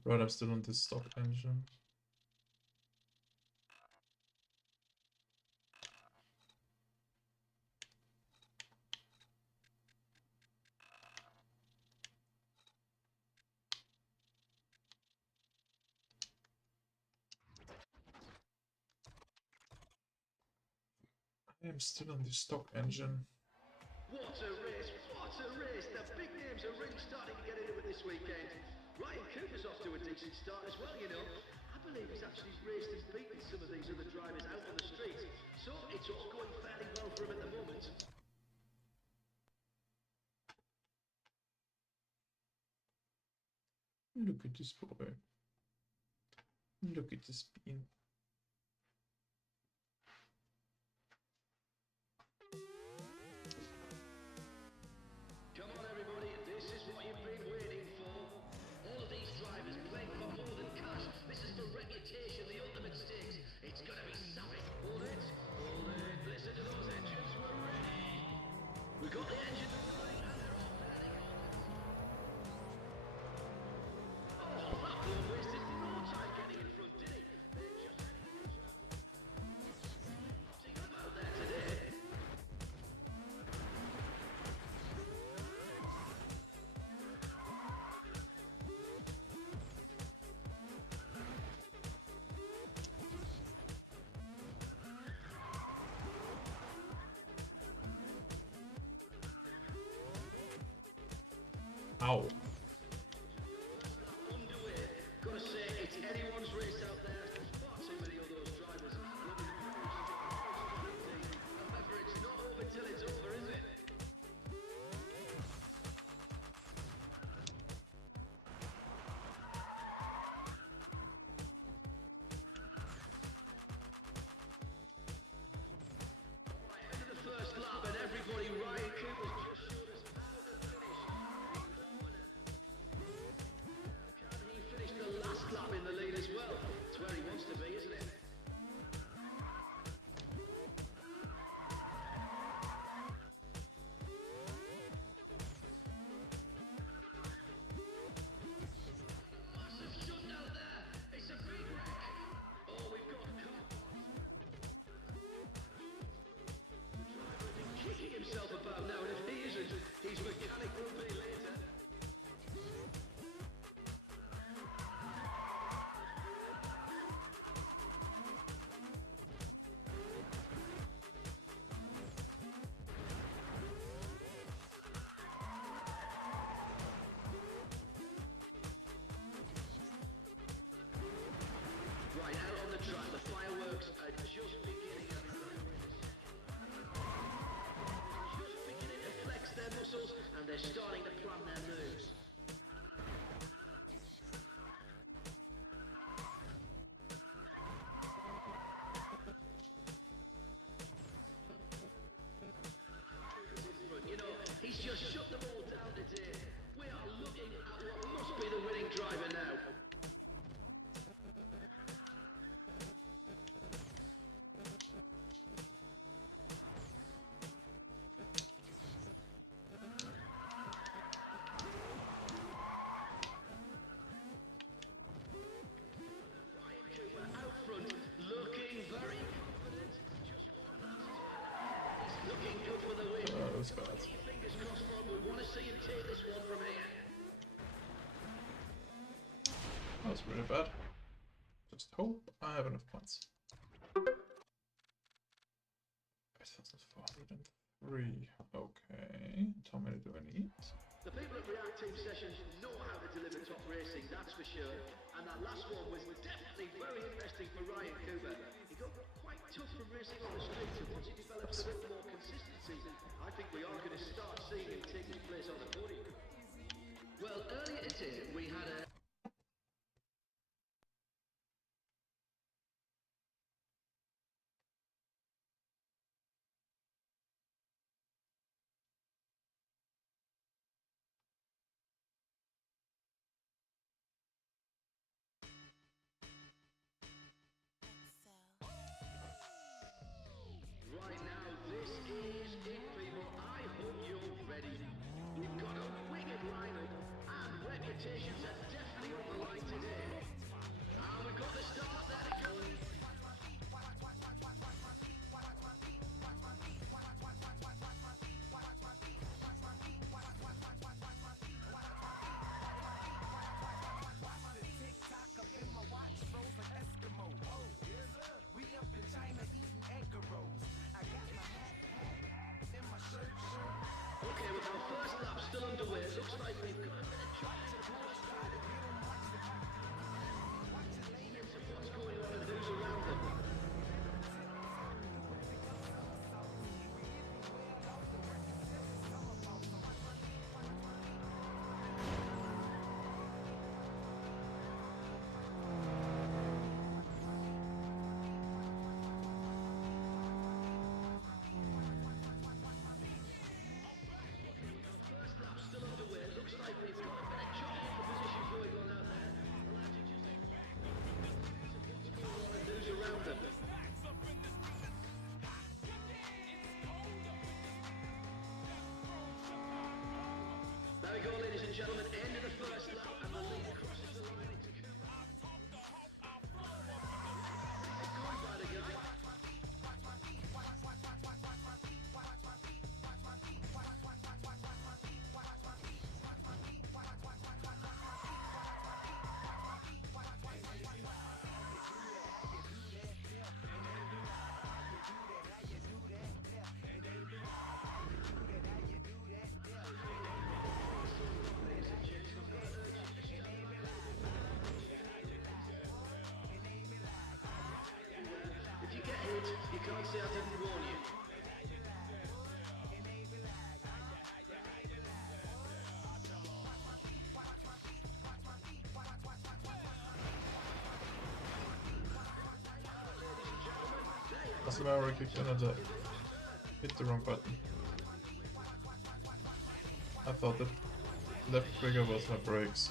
Right, I'm still on this stock engine. I am still on the stock engine. what a race, what a race. The big names are really starting to get into it this weekend. Ryan Cooper's off to a decent start as well, you know. I believe he's actually raced and beaten some of these other drivers out on the street. So it's all going fairly well for him at the moment. Look at this boy. Look at this bean. Come on, everybody, this is what you've been waiting for. All of these drivers playing for more than cash. This is for reputation, the ultimate stakes. It's gonna be savage. Hold it, listen to those engines, we're ready. We've got the engines running and they're off. Oh, that bloke wasted no time getting in front, did he? They're just out there today. Ow. Underway. Gotta say, it's anyone's race out there. Far too many of those drivers. However, it's not over till it's over, is it? End of the first lap, and everybody, Ryan Cooper's just showed us how to finish. was bad. Fingers crossed for him. We want to see him take this one from here. That was really bad. Just hope I have enough points. 8,403. Okay. How many do I need? The people at React Team Sessions know how to deliver top racing, that's for sure. And that last one was definitely very interesting for Ryan Cooper. He got quite tough from racing on the streets, and once he develops a bit more consistency, I think we are going to start seeing him take his place on the podium. Well, earlier today we had a... Right now, this is it, people. I hope you're ready. We've got a wicked lineup, and reputations are definitely on the line today. And we've got the start, there it goes. Okay, with our first lap still underway, it looks like we've got a bit of choice of what's going on and who's around them. First lap still underway, it looks like we've got a bit of choice of position going on out there. We'll have to just what's going on and who's around them. There we go, ladies and gentlemen, end of the first lap, and the lead crosses the line into Cooper. Going by the guy. If you get hit, you can't say I didn't warn you. Alltså vad jag kicked another. Hit the wrong button. I thought the left trigger was my brakes.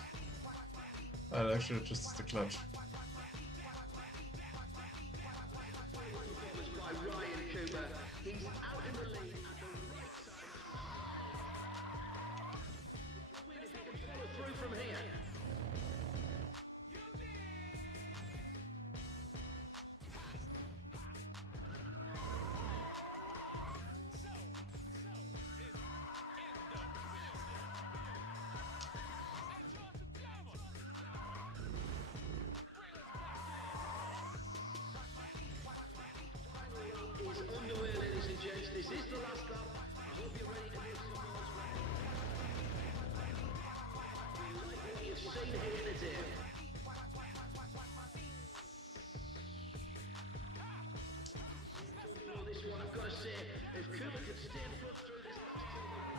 Actually just the clutch. Performance by Ryan Cooper. He's out in the lead at the right side. Win if he can follow through from here. Is underway, ladies and gents. This is the last lap. I hope you're ready to make some noise. We like what you've seen here today. Don't blow this one, I've got to say, if Cooper could stay in front through this last 2 minutes.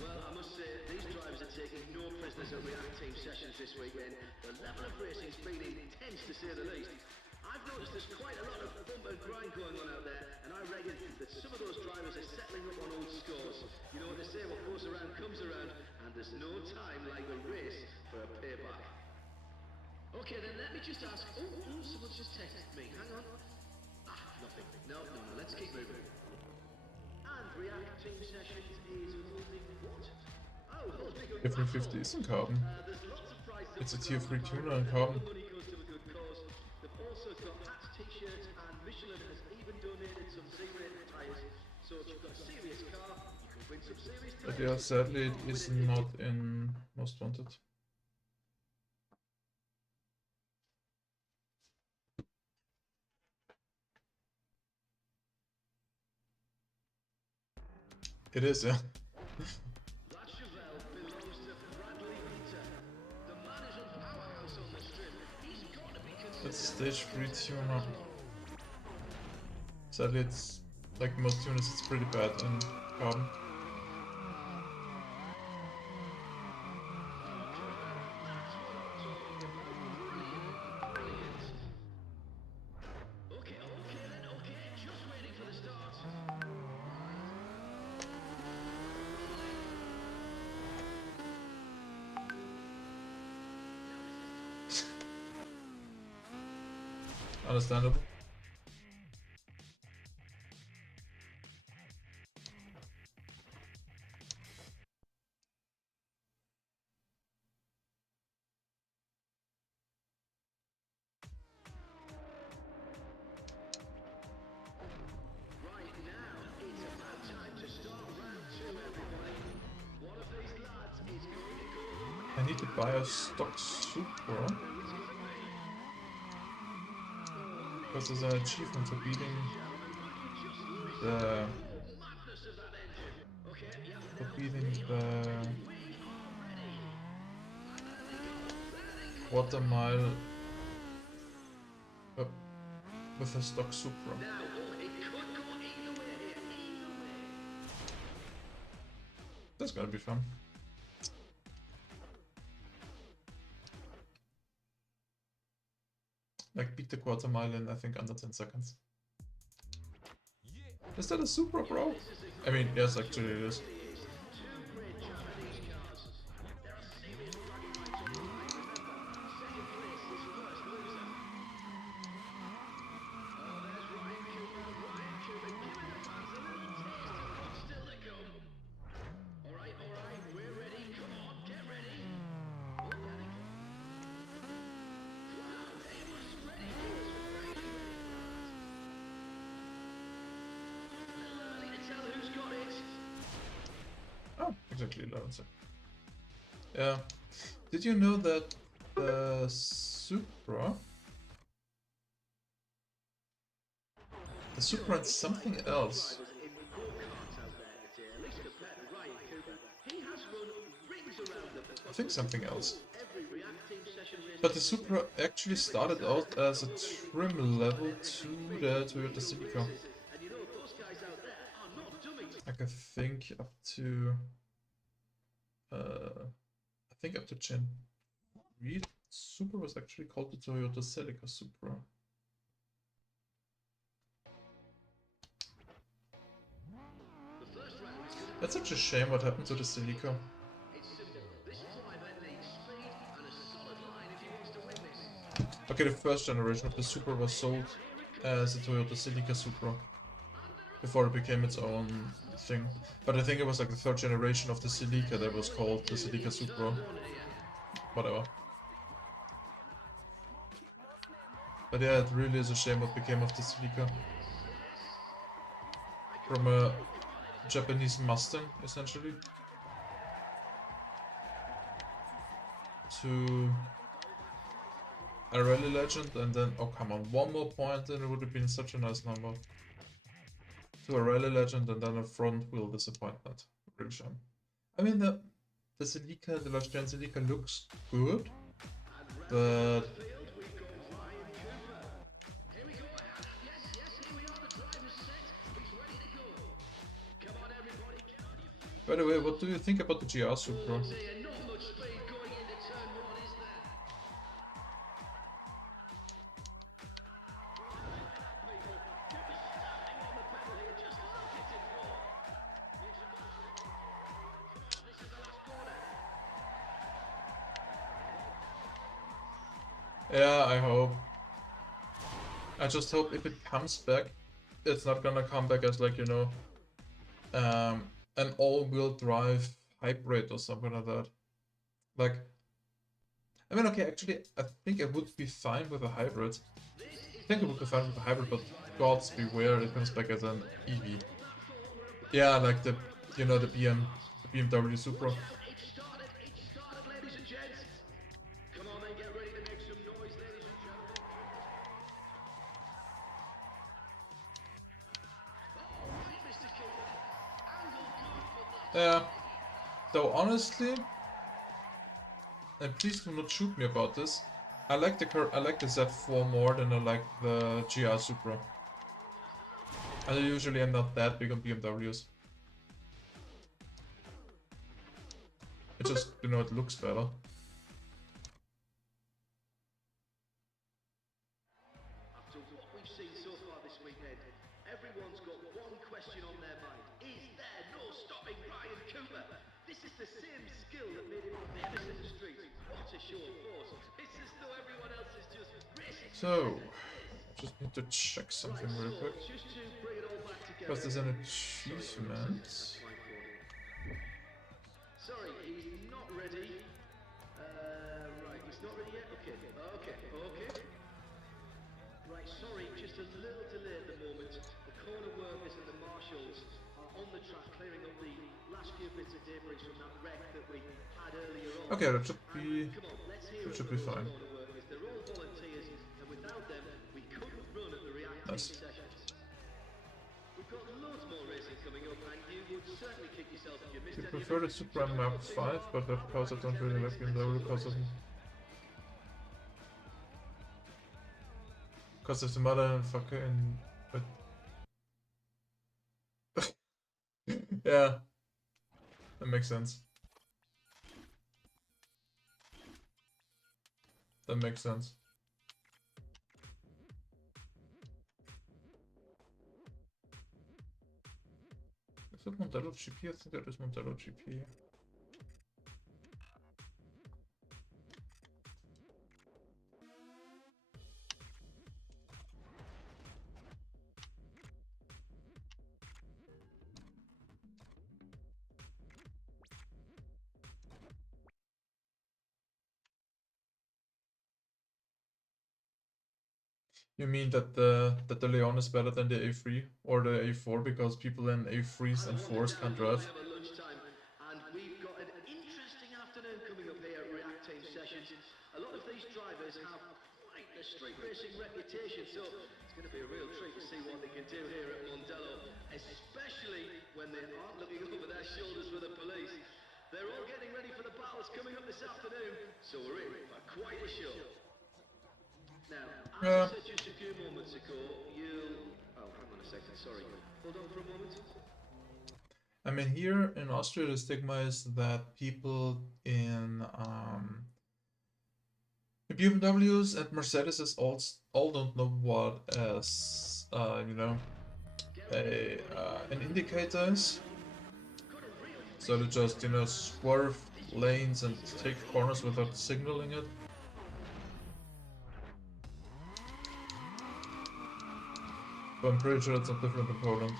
Well, I must say, these drivers are taking no prisoners at React Team Sessions this weekend. The level of racing's been intense, to say the least. I've noticed there's quite a lot of bumper and grind going on out there, and I reckon that some of those drivers are settling up on old scores. You know what they say, what goes around comes around, and there's no time like a race for a payback. Okay, then let me just ask. Someone's just texted me. Hang on. Nothing. No, let's keep moving. And React Team Sessions is holding what? Oh, holding a Different raffle. 50s in carbon. There's lots of prizes. It's a tier 3 tuner in carbon. Money goes to a good cause. They've also got hats, t-shirts, and Michelin has even donated some Z-rated tires. So if you've got a serious car, you can win some serious But prizes. yeah, sadly it is not in Most Wanted. It is, yeah. It's stage 3 tuner. Sadly it's, like most tuners, it's pretty bad in carbon. Understandable. I need to buy a stock Supra. Because there's an achievement for beating the quarter mile up with a stock Supra. That's gonna be fun. Like beat the quarter mile in I think under 10 seconds. Is that a Supra, bro? I mean, yes, actually it is. Oh, exactly 11 seconds. Yeah. Did you know that the Supra and something else? I think something else. But the Supra actually started out as a trim level to the Toyota Celica. Like I think up to Gen 3 Supra was actually called the Toyota Celica Supra. That's such a shame what happened to the Celica. Okay, the first generation of the Supra was sold as a Toyota Celica Supra before it became its own thing. But I think it was like the third generation of the Celica that was called the Celica Supra. Whatever. But yeah, it really is a shame what became of the Celica. From a Japanese Mustang, essentially, to a rally legend, and then, oh come on, one more point and it would have been such a nice number. To a rally legend and then a front wheel disappointment. Real shame. I mean, the Celica, the last gen Celica looks good, but by the way, what do you think about the GR Supra? Yeah, I hope. I just hope if it comes back, it's not gonna come back as like, you know, an all-wheel drive hybrid or something like that. Like, I mean, okay, actually, I think it would be fine with a hybrid. I think it would be fine with a hybrid, but gods beware, it comes back as an EV. Yeah, like the, you know, the BMW Supra. It's started, ladies and gents. Come on then, get ready to make some noise, ladies and gentlemen. All right, Mr. Cooper. Angle good, but Yeah. So honestly, and please do not shoot me about this, I like the Z4 more than I like the GR Supra. And I usually am not that big on BMWs. It just, you know, it looks better. after what we've seen so far this weekend, everyone's got one question on their mind. Is there no stopping Ryan Cooper? This is the same skill that made him famous in the streets. What a show of force. It's as though everyone else is just racing. So, just need to check something real quick. Just to bring it all back together. Because there's an achievement. Sorry, he's not ready. Right, he's not ready yet? Okay. Right, sorry, just a little delay at the moment. The corner workers and the marshals are on the track clearing up the last few bits of debris from that wreck that we had earlier on. Okay, that should be... Come on, let's hear That it should from be those fine. corner workers. They're all volunteers, and without them, we couldn't run at the reactive Nice. sessions. We've got loads more racing coming up, and you would certainly kick yourself if you missed I any of prefer it. the Supra Mark 5, but of course I don't really like BMW because of the mother fucking... But... yeah. That makes sense. That makes sense. Is it Mondello GP? I think that is Mondello GP. You mean that the Leon is better than the A3 or the A4 because people in A3s and 4s can't drive? Have a lunchtime, and we've got an interesting afternoon coming up here at React Team Sessions. A lot of these drivers have quite the street racing reputation, so it's going to be a real treat to see what they can do here at Mondello, especially when they aren't looking over their shoulders for the police. They're all getting ready for the battles coming up this afternoon, so we're in for quite a show. Now, as I said just a few moments ago, oh, hang on a second, sorry. Hold on for a moment. I mean, here in Austria, the stigma is that people in BMWs and Mercedes all don't know what as you know, an indicator is. So they just, you know, swerve lanes and take corners without signaling it. But I'm pretty sure it's not different in Poland.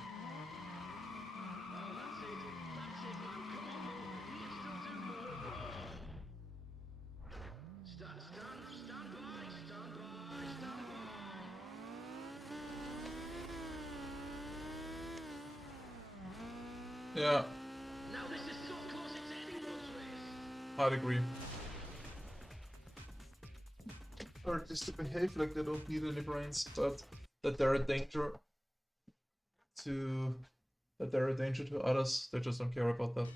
Yeah. Now this is so close it's anyone's race. I'd agree. Or at least to behave like they don't need any brains, but that they're a danger to others. They just don't care about that.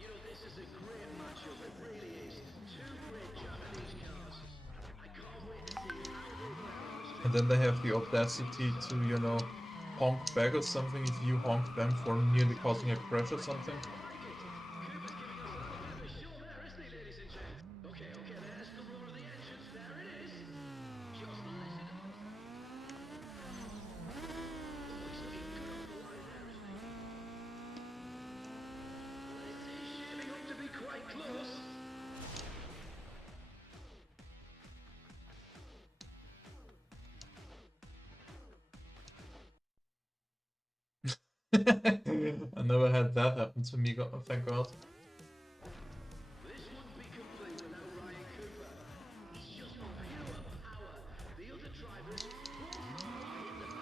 You know, this is a great matchup. It really is. Two great Japanese cars. I can't wait to see how And then they have the audacity to, you know, honk back or something if you honk them for nearly causing a crash or something. I never had that happen to me, thank God. This wouldn't be complete without Ryan Cooper. He's just pure power. The other drivers both quiet them.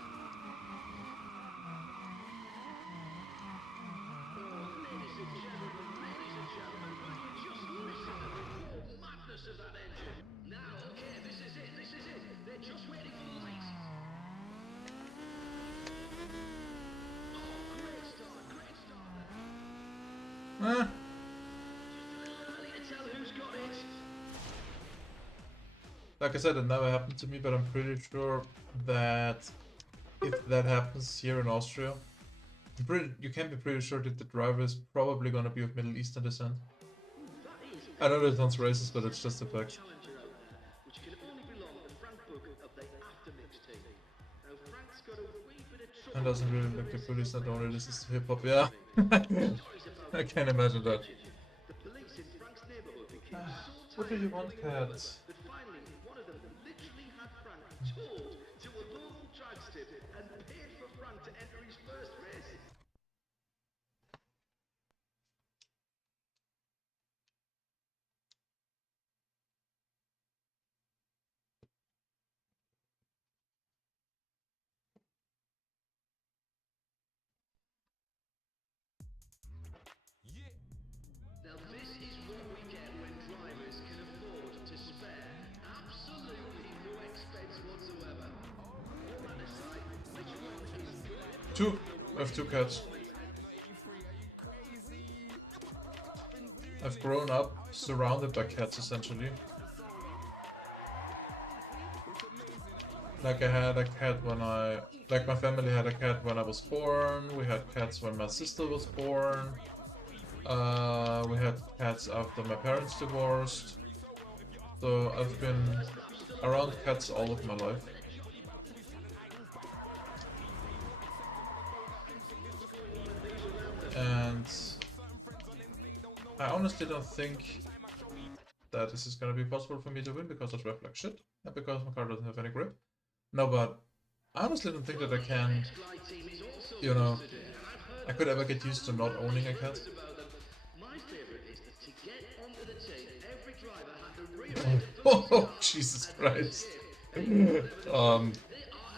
Ladies and gentlemen, will you just listen to the raw madness of that engine? Now, okay, this is it. They're just waiting for the lights. Oh, great start. Ah, Just a little early to tell who's got it. like I said, it never happened to me, but I'm pretty sure that if that happens here in Austria, you can be pretty sure that the driver is probably gonna be of Middle Eastern descent. I know that sounds racist, but it's just a fact. Challenger out there, which can only belong to Frank Book of the Aftermix team. Now, Frank's got a wee bit of trouble. And doesn't really like the police, not only this is hip hop, yeah. I can imagine that. The police in Frank's neighborhood became so What do you want, cat? that finally one of them literally had Frank towed to a local drag strip and paid for Frank to enter his first race. Now this is what we get when drivers can afford to spare absolutely no expense whatsoever. All that aside, which one is good? Two. I have 2 cats. I've grown up surrounded by cats, essentially. Like I had a cat when like my family had a cat when I was born. We had cats when my sister was born. We had cats after my parents divorced. So I've been around cats all of my life. And I honestly don't think that this is gonna be possible for me to win because I drive like shit and because my car doesn't have any grip. No, but I honestly don't think that I can, you know, I could ever get used to not owning a cat. My favourite is that to get onto the team, every driver had to rearrange Oh, Jesus Christ.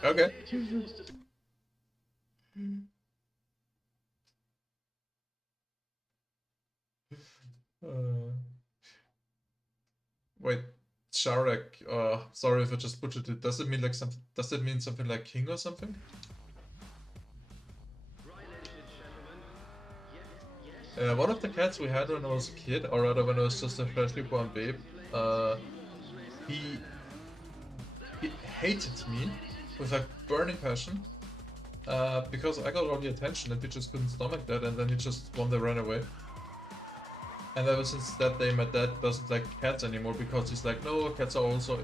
Okay. Wait, Sharek, sorry if I just butchered it. Does it mean like something, does it mean something like king or something? One of the cats we had when I was a kid, or rather when I was just a freshly born babe, he hated me with a burning passion because I got all the attention and he just couldn't stomach that, and then he just one day ran away. And ever since that day, my dad doesn't like cats anymore because he's like, no, cats are also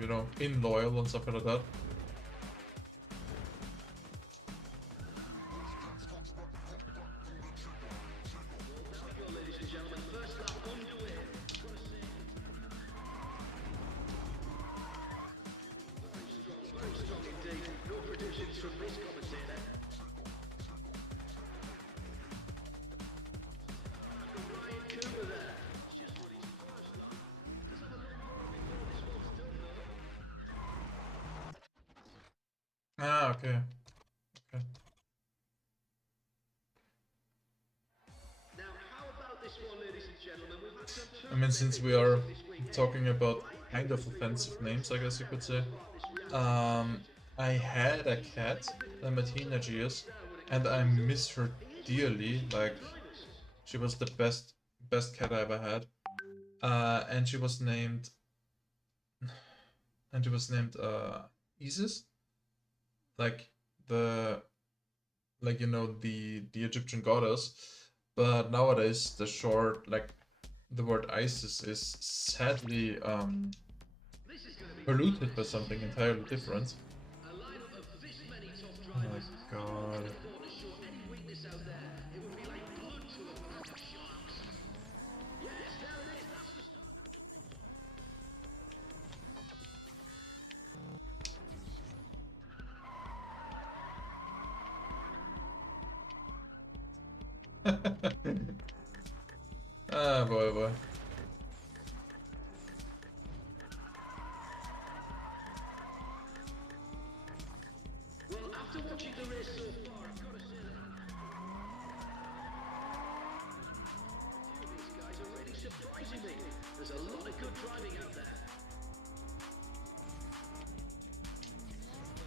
you know, loyal and stuff like that. Ah, okay. Okay. Now, how about this one, ladies and gentlemen? We've had some I mean, since we are talking about kind of offensive names, I guess you could say. I had a cat in my teenage years, and I miss her dearly. Like, she was the best cat I ever had. And she was named Isis, like you know, the Egyptian goddess. But nowadays the word ISIS is sadly polluted by something entirely different. Oh my god. boy. Well, after watching the race so far, I've got to say that these guys are really surprising me. There's a lot of good driving out there.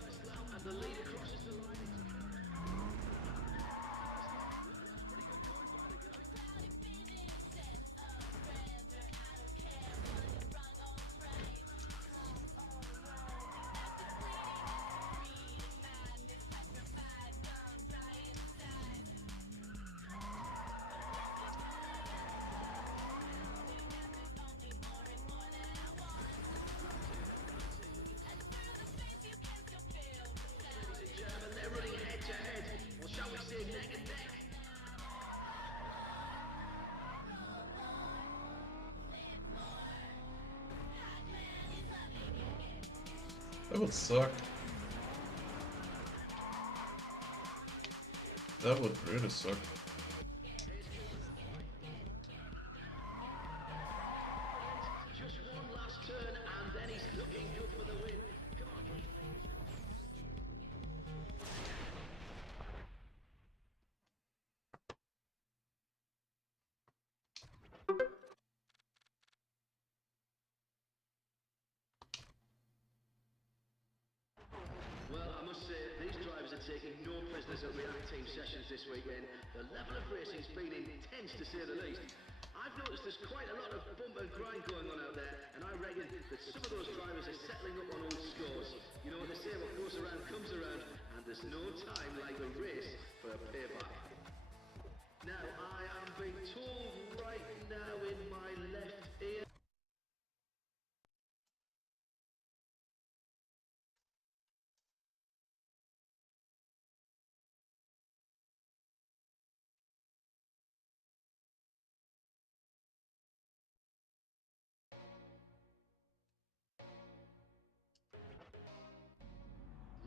First lap and the leader crosses the line. That would suck. That would really suck. Just one last turn and then he's looking good for the win. Come on. Well, I must say, these drivers are taking no prisoners at React Team sessions this weekend. The level of racing's been intense, to say the least. I've noticed there's quite a lot of bump and grind going on out there, and I reckon that some of those drivers are settling up on old scores. You know what they say, what goes around comes around, and there's no time like a race for a payback. Now, I am being told right now in my left ear.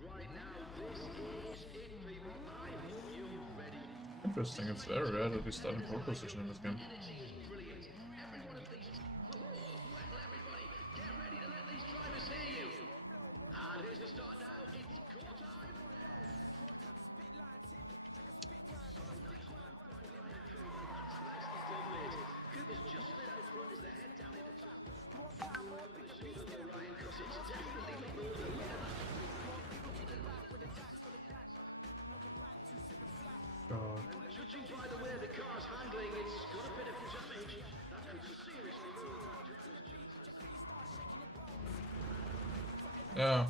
Right now, this is it, people. I hope you're ready. Interesting, it's very rare that we start in pole position in this game. Energy is brilliant. Everyone at least. Oh, well, everybody, get ready to let these drivers hear you. And here's the start now. It's go time. Nicely done, mate. Cooper's just slid out front as the head down into turn. Over the shoulder though, Ryan, because it's definitely not more than God. judging by the way the car's handling, it's got a bit of damage. That could seriously ruin the driver's Yeah.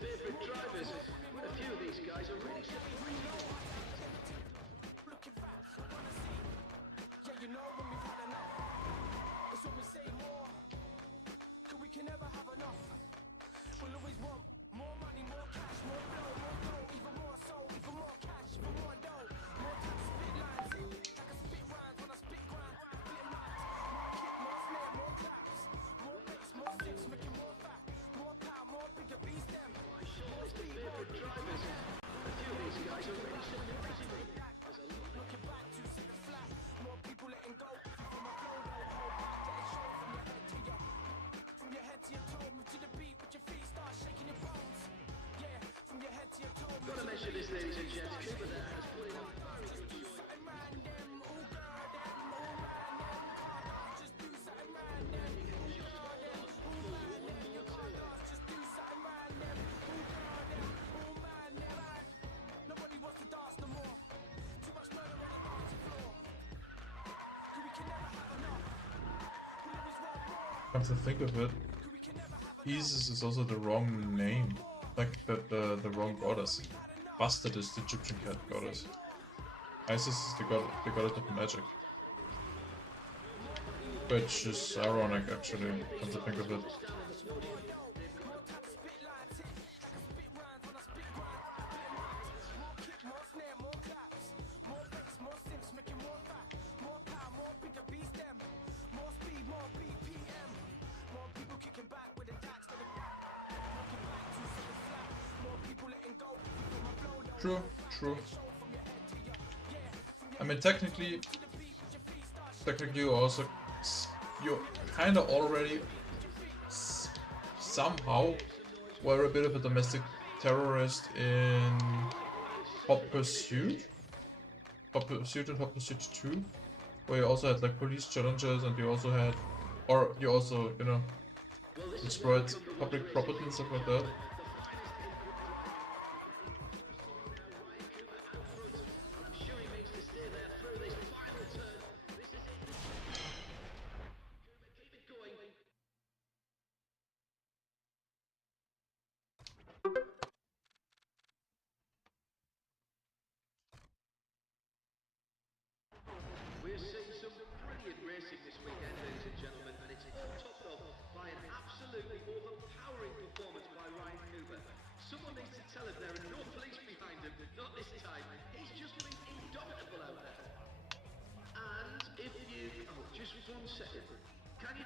favorite drivers. A few of these guys are really Gotta mention this, ladies and gents. Cooper there has put in a very good showing. Come to think of it, Isis is also the wrong name. Like the wrong goddess. Bastard is the Egyptian cat goddess. Isis is the goddess of magic. Which is ironic actually, come to think of it. True. I mean, technically you also you kind of already somehow were a bit of a domestic terrorist in Hot Pursuit, and Hot Pursuit 2, where you also had like police challenges, and you also had, or you also, you know, destroyed public property and stuff like that. We're seeing some brilliant racing this weekend, ladies and gentlemen, and it's all topped off by an absolutely overpowering performance by Ryan Cooper. Someone needs to tell him there are no police behind him, not this time. He's just been indomitable out there. And if you... Oh, just 1 second. Can you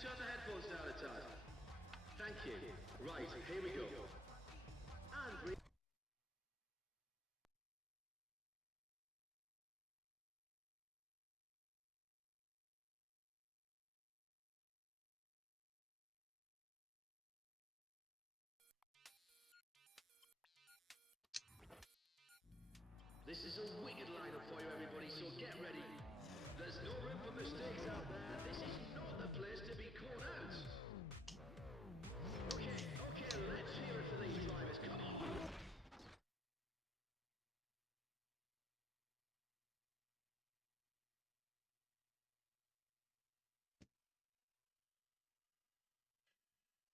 turn the headphones down a tad? Thank you. Right, here we go. And we... This is a wicked lineup for you, everybody, so get ready. There's no room for mistakes out there. This is not the place to be caught out. Okay, let's hear it for these drivers. Come on.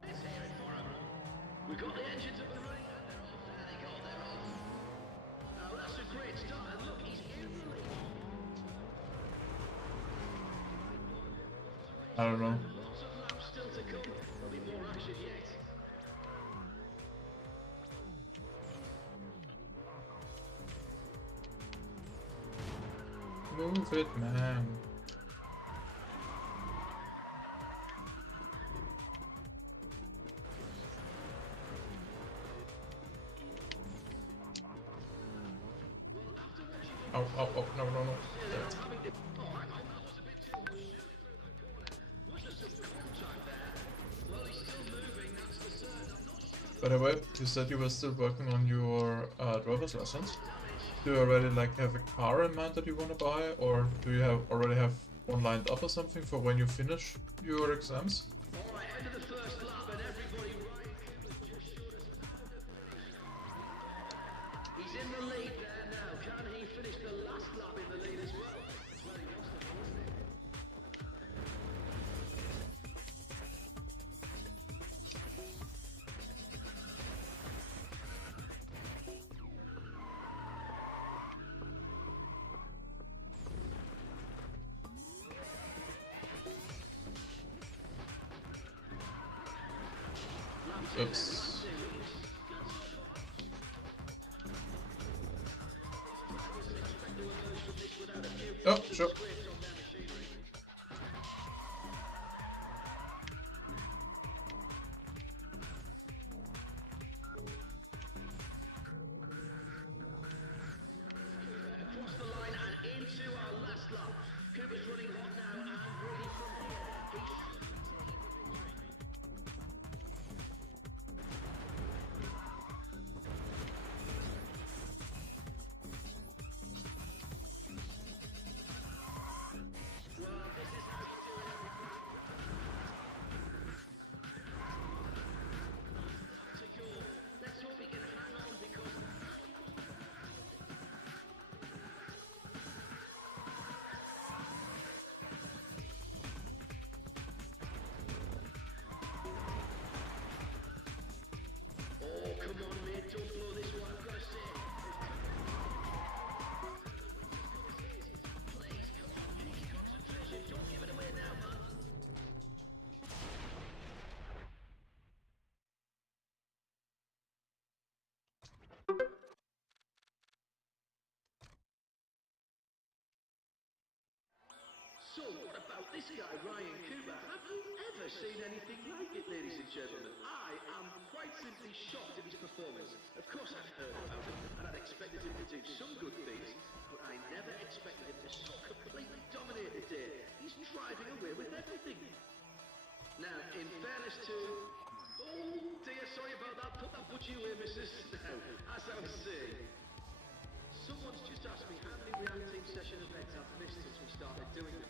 Let's hear it for them. We've got the engines up and running, and they're off. There they go, they're off. Now that's a great start, and look, he's in the lead. I don't know. Lots of laps still to come. There'll be more action yet. Move it, man. Oh, no. By the way, you said you were still working on your driver's license. Do you already like have a car in mind that you want to buy, or do you already have one lined up or something for when you finish your exams? Alright, end of the first lap, and everybody Ryan Cooper just showed us how to finish. He's in the lead there now. Can he finish the last lap in the lead as well? Well, he wants to, wasn't he? Oops. Oh, sure. Across the line and into our last lap. Cooper's running hot now and really from here. He should be taking the victory. about this guy, Ryan Cooper? Have you ever seen anything like it, ladies and gentlemen? I am quite simply shocked at his performance. Of course I'd heard about him, and I'd expected him to do some good things, but I never expected him to so completely dominate the day. He's driving away with everything. Now, in fairness to... Oh dear, sorry about that. Put that butchie away, missus. Now, as I was saying, someone's just asked me how many React Team session events I've missed since we started doing them.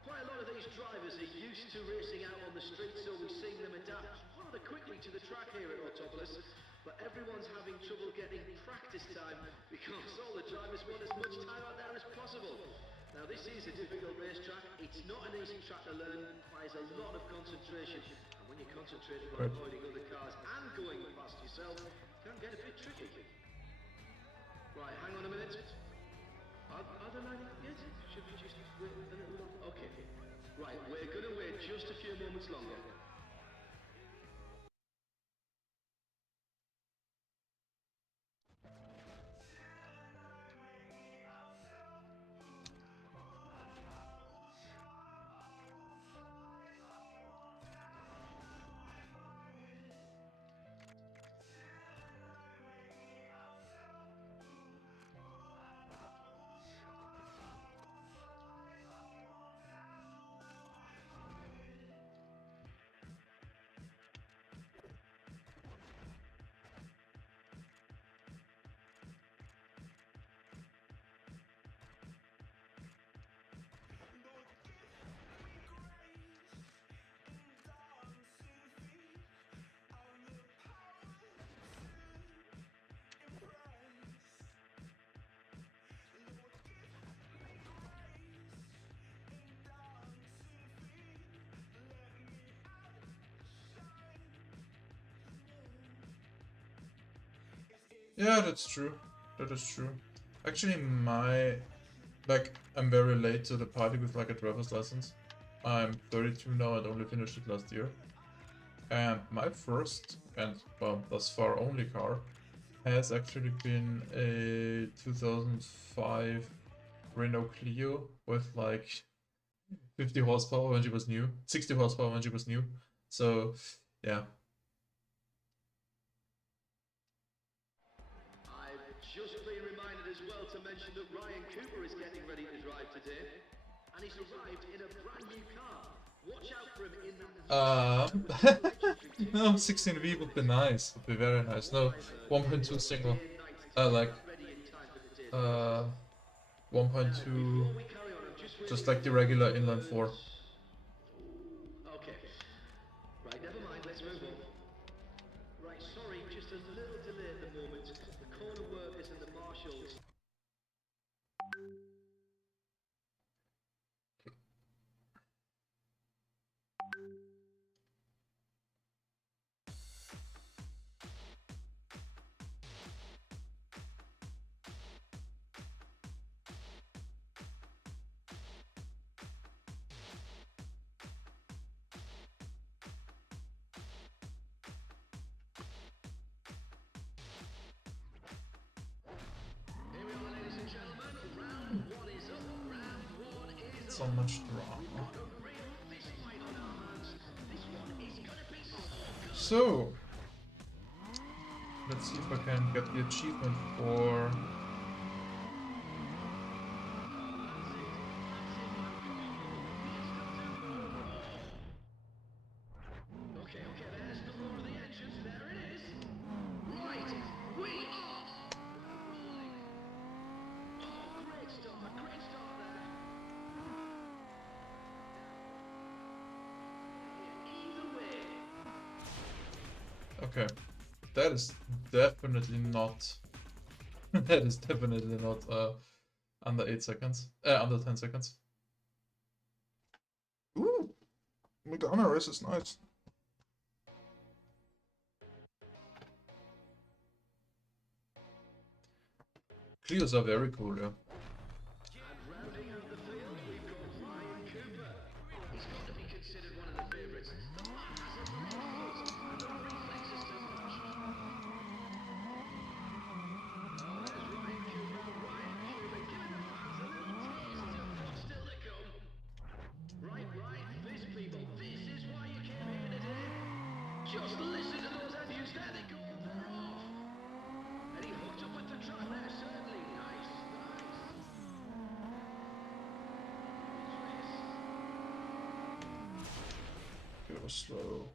Quite a lot of these drivers are used to racing out on the street, so we've seen them adapt rather quickly to the track here at Autopolis. But everyone's having trouble getting practice time because all the drivers want as much time out there as possible. Now this is a difficult racetrack. It's not an easy track to learn. It requires a lot of concentration. And when you're concentrating on avoiding other cars and going past yourself, it can get a bit tricky. Right, hang on a minute. Are they lining up yet? Should we just wait a little longer? Okay. Right, we're going to wait just a few moments longer. Yeah, that's true. That is true. Actually, I'm very late to the party with like a driver's license. I'm 32 now and only finished it last year. And my first, and well, thus far only car, has actually been a 2005 Renault Clio with like 50 horsepower when she was new, 60 horsepower when she was new. So, yeah. I've just been reminded as well to mention that Ryan Cooper is getting ready to drive today. And he's arrived in a brand new car. Watch out for him in that... No, 16V would be nice. Would be very nice. No, 1.2 single. Like 1.2, just like the regular inline 4. Okay. Right, never mind, let's move on. Right, sorry, just a little delay at the moment. The corner workers and the marshals. Here we are, ladies and gentlemen. Round one is up. Round one is So much drama. So, let's see if I can get the achievement for... Okay. Okay, that is definitely not. That is definitely not under 8 seconds. Under 10 seconds. Ooh, Megana race is nice. Clios are very cool, yeah. Just listen to those engines there, they go far off. And he hooked up with the track there, certainly. Nice, nice. It was slow.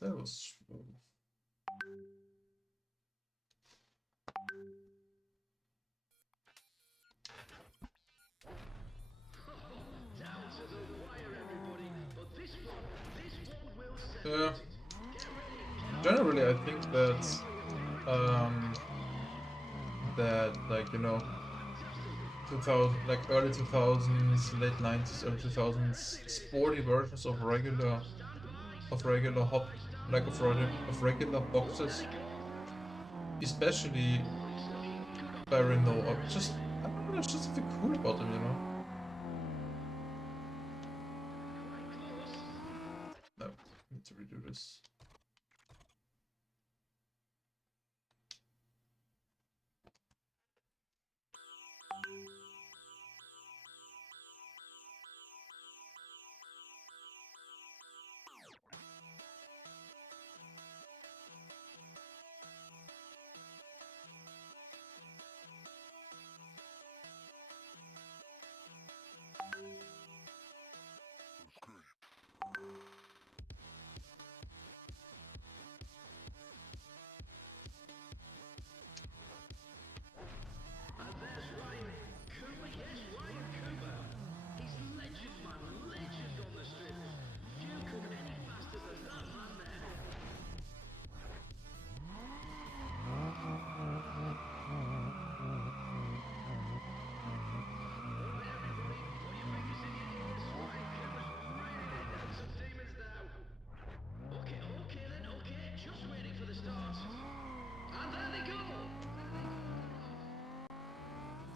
That was slow. Down to the wire, everybody. But this one will send Yeah. it. Get ready. Generally, I think that like, you know, 2000, like early 2000s, late 90s, early 2000s, sporty versions of regular hop, like of regular boxes, especially by Renault, just, I don't know, there's just something cool about them, you know. No, I need to redo this. And there's Ryan Cooper. Yes, Ryan Cooper. He's legend, man. Legend on the strip. Few come any faster than that man there. Right, everybody, put your fingers in your ears. Ryan Cooper's really letting down some demons now. Okay then, okay. Just waiting for the start. And there they go.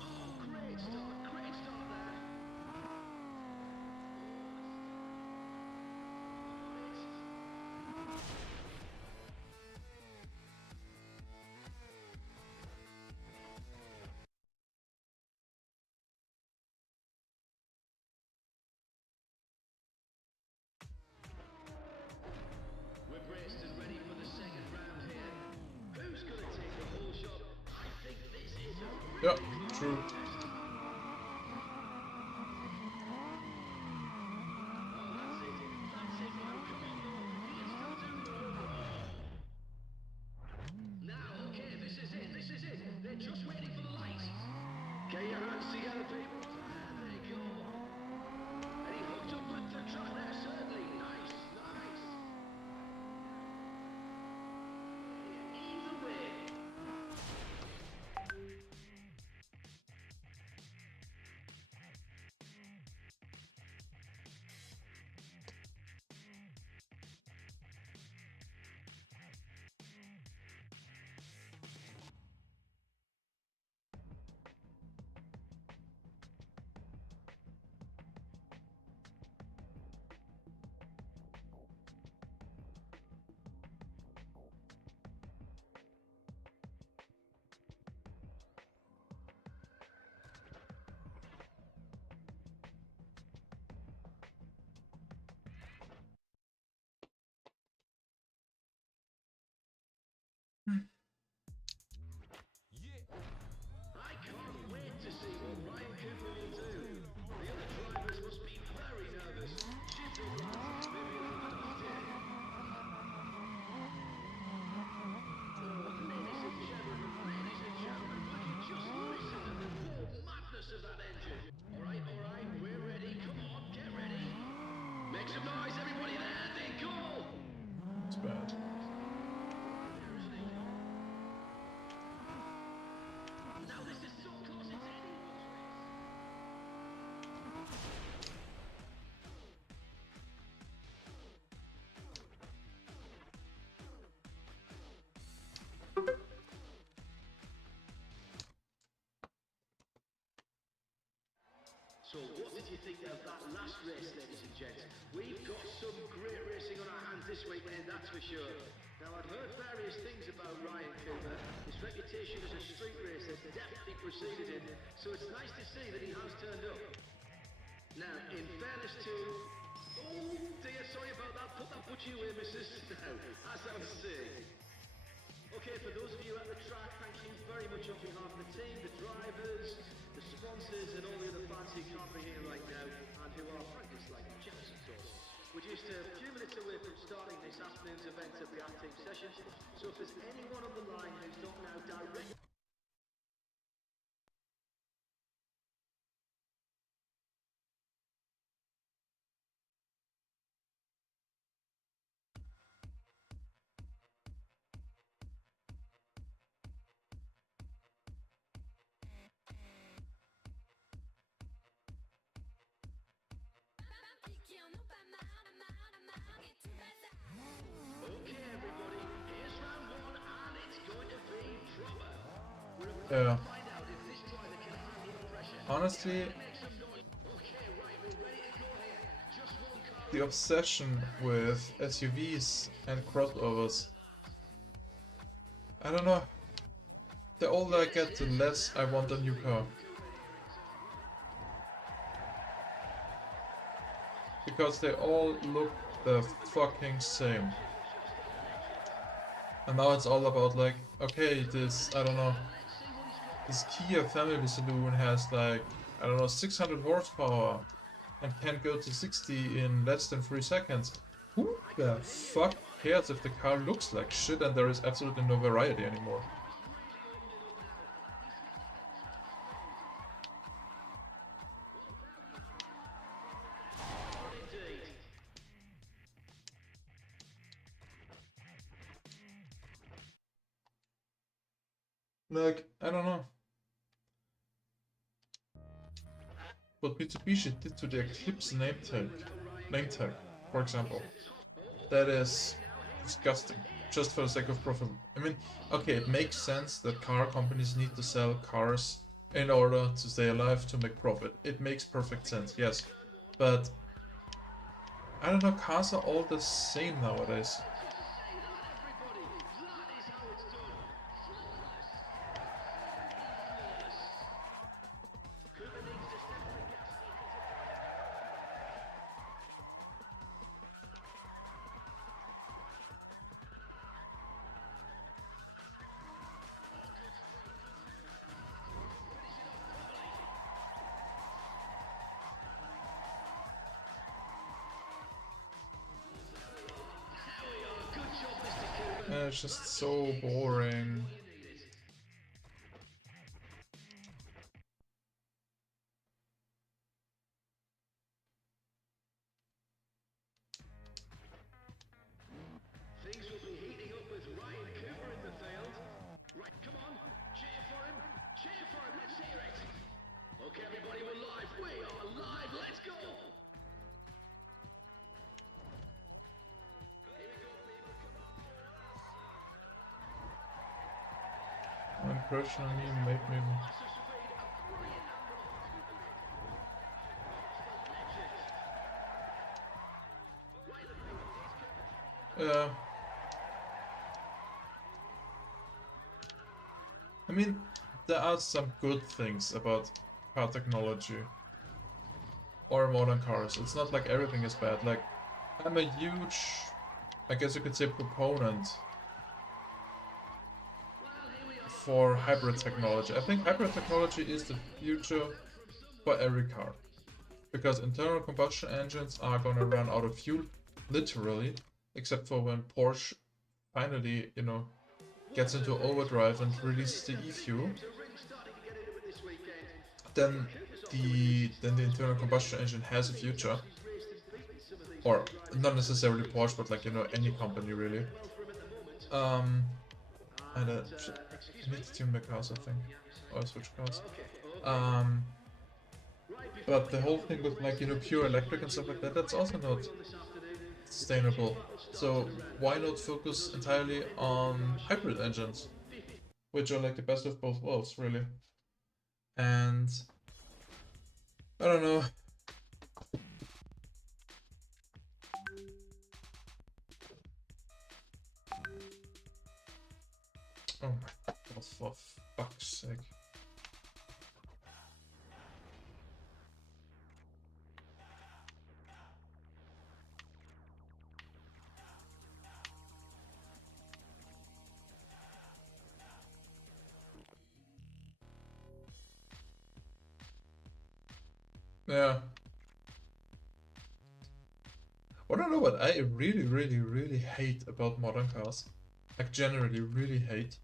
Oh, great start there. We're braced and ready for the second round here. Who's going to take the whole shot? I think this is a Yeah, really true. test. Oh, that's it. That's it, man. Come on, though. He can still do more. Now, okay, this is it. This is it. They're just waiting for the light. Get your hands together, people. There they go. And he hooked up with the track there, certainly. Nice, nice. Either way. I can't wait to see what Ryan Cooper will do. The other drivers must be very nervous. Shift up, lads. Maybe a little bit off here. Ladies and gentlemen, will you just listen to the raw madness of that engine? All right, we're ready. Come on, get ready. Make some noise, So what did you think of that last race, ladies and gents? We've got some great racing on our hands this weekend, that's for sure. Now, I've heard various things about Ryan Cooper. His reputation as a street racer definitely preceded him, so it's nice to see that he has turned up. Now, in fairness to... Oh dear, sorry about that. Put you away, missus. Now, as I was saying. Okay, for those of you at the track, thank you very much on behalf of the team, the drivers, the sponsors, and all the other fans who can't be here right now, and who are frankly slightly jealous, of course. We're just a few minutes away from starting this afternoon's event of the Team session, so if there's anyone on the line who's not now directly... Yeah. Honestly, the obsession with SUVs and crossovers, I don't know. The older I get, the less I want a new car. Because they all look the fucking same. And now it's all about like, okay, this, I don't know, this Kia family saloon has like, I don't know, 600 horsepower and can go to 60 in less than 3 seconds. Who the fuck cares if the car looks like shit and there is absolutely no variety anymore? Like, I don't know. What Mitsubishi did to the Eclipse name tag, for example. That is disgusting, just for the sake of profit. I mean, okay, it makes sense that car companies need to sell cars in order to stay alive, to make profit. It makes perfect sense, yes. But, I don't know, cars are all the same nowadays. It's just so boring. Things will be heating up with Ryan Cooper in the field. Right, come on, cheer for him, let's hear it. Okay, everybody, we're live, we are live, let's go. One crush on me made me... I mean, there are some good things about car technology or modern cars. It's not like everything is bad. Like, I'm a huge, I guess you could say, proponent for hybrid technology. I think hybrid technology is the future for every car. Because internal combustion engines are gonna run out of fuel, literally, except for when Porsche finally, you know, gets into overdrive and releases the e-fuel. Then the internal combustion engine has a future. Or not necessarily Porsche, but like, you know, any company really. And I need to tune my cars, I think. Or switch cars. But the whole thing with like, you know, pure electric and stuff like that, that's also not sustainable. So why not focus entirely on hybrid engines? Which are like the best of both worlds, really. And I don't know. Oh my god, for fuck's sake. Yeah. Wanna know what I really hate about modern cars? Like generally really hate?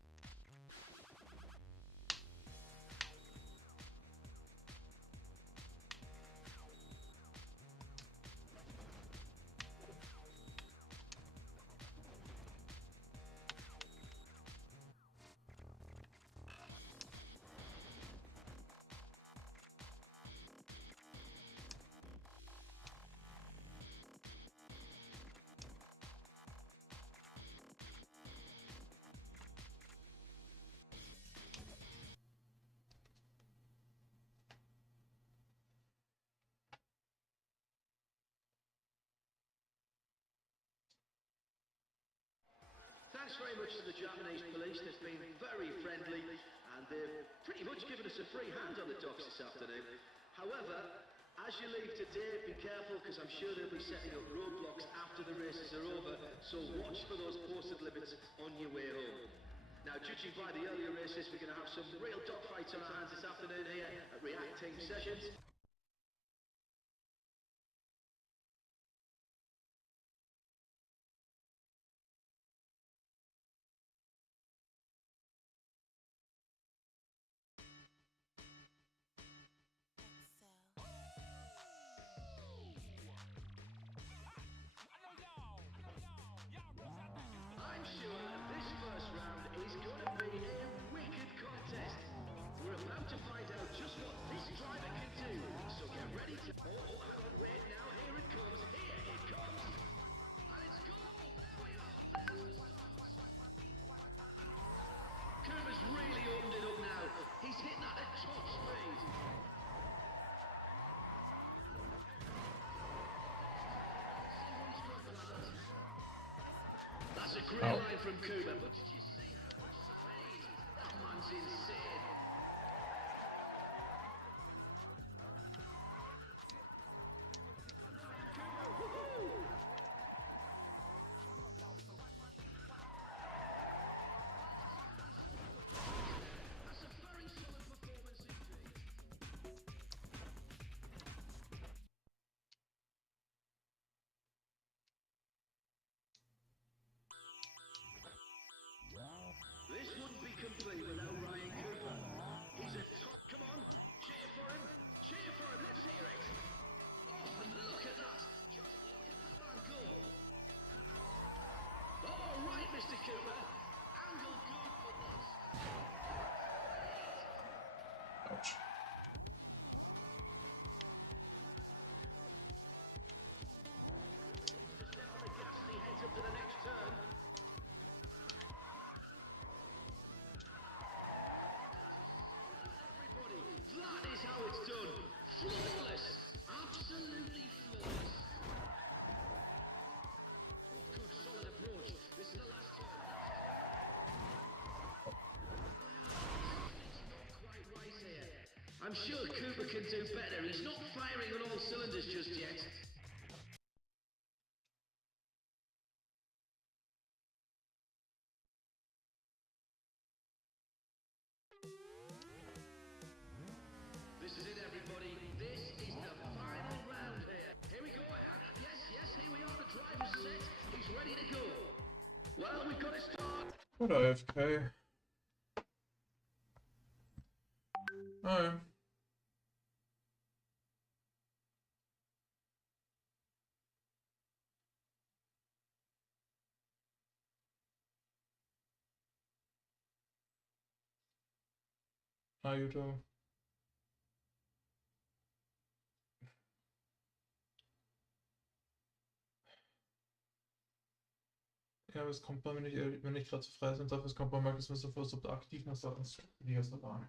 Thanks very much to the Japanese police. They've been very friendly and they've pretty much given us a free hand on the docks this afternoon. However, as you leave today, be careful because I'm sure they'll be setting up roadblocks after the races are over, so watch for those posted limits on your way home. Now, judging by the earlier races, we're going to have some real dogfights on our hands this afternoon here at React Team Sessions. I'm sure this first round is going to be a wicked contest. We're about to find out just what this driver can do. So get ready to... Oh, hang on, wait now. Here it comes. Here it comes. And it's go. There we are. There's the start. Cooper's really opened it up now. He's hitting that at top speed. That's a great line from Cooper. But did you see how much speed? That man's insane. That's a very solid performance indeed. This wouldn't be complete without Ryan Cooper. He's a top... Come on, cheer for him. Cheer for him, let's hear it. Oh, and look at that. Just look at that man go. All right, Mr. Cooper. Angle good, but that's... Ouch. Step on the gas and he heads up to the next turn. Everybody, that is how it's done. Flawless. Absolutely flawless. Oh, good solid approach. This is the last turn. It's not quite right here. I'm sure Cooper can do better. He's not firing on all cylinders just yet. This is it, everybody. This is the final round here. Here we go. Yes, here we are. The driver's set. He's ready to go. Well, we've got to start. What AFK? Hi. How you doing? Ja, aber es kommt bei mir nicht, wenn ich gerade zu frei sind, dafür es kommt bei mir, dass wir sofort so aktiv nach Sachen die erste Bahn.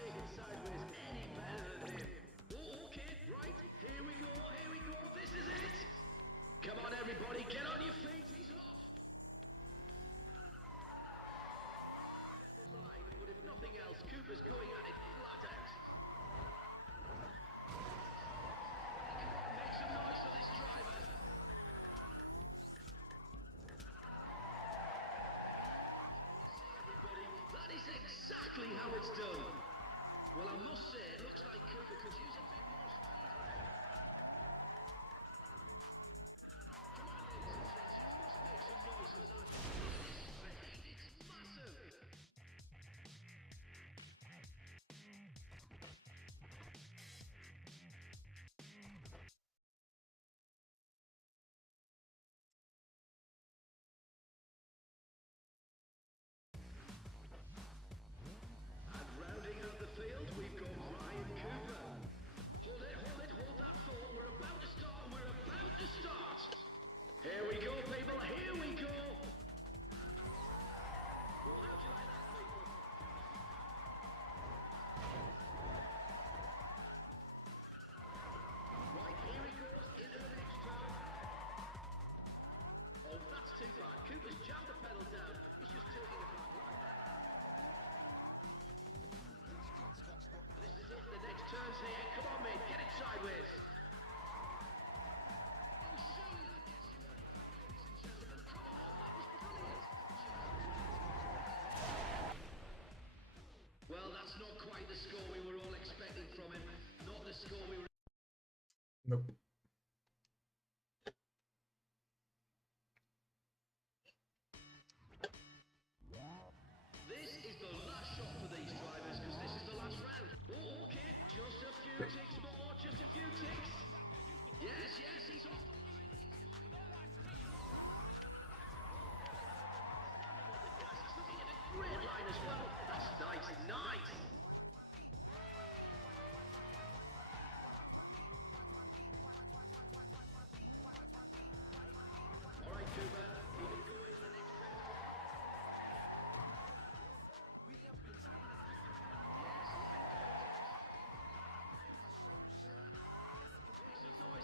take it sideways any better than him. Oh, okay, right, here we go, this is it! Come on everybody, get on your feet, he's off! But if nothing else, Cooper's going at it flat out. Make some noise for this driver. Everybody, that is exactly how it's done. Well, I must say, it looks like Cooper could use a bit more speed. Come on, ladies and gents, you must make some noise for that. It's massive. And rounding out the field, we've got Ryan Cooper. Hold that thought. We're about to start. Here we go, people, here we go. Well, how'd you like that, people? Right, here he goes into the next turn. Oh, that's too far. Cooper's jammed the pedal down. He's just taking it back. This is it, the next turn's here. Come on, mate, get it sideways. Well, that's not quite the score we were all expecting from him. Not the score we were... Nope. This is the last shot for these drivers because this is the last round. Oh, okay, just a few ticks more, just a few ticks. Yes, he's off. Looking at a great line as well. That's nice. All right, Cooper, keep it going. The next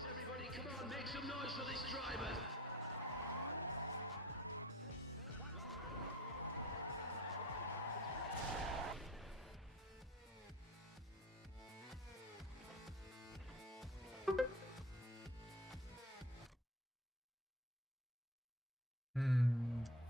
everybody, come on, make some noise for this driver.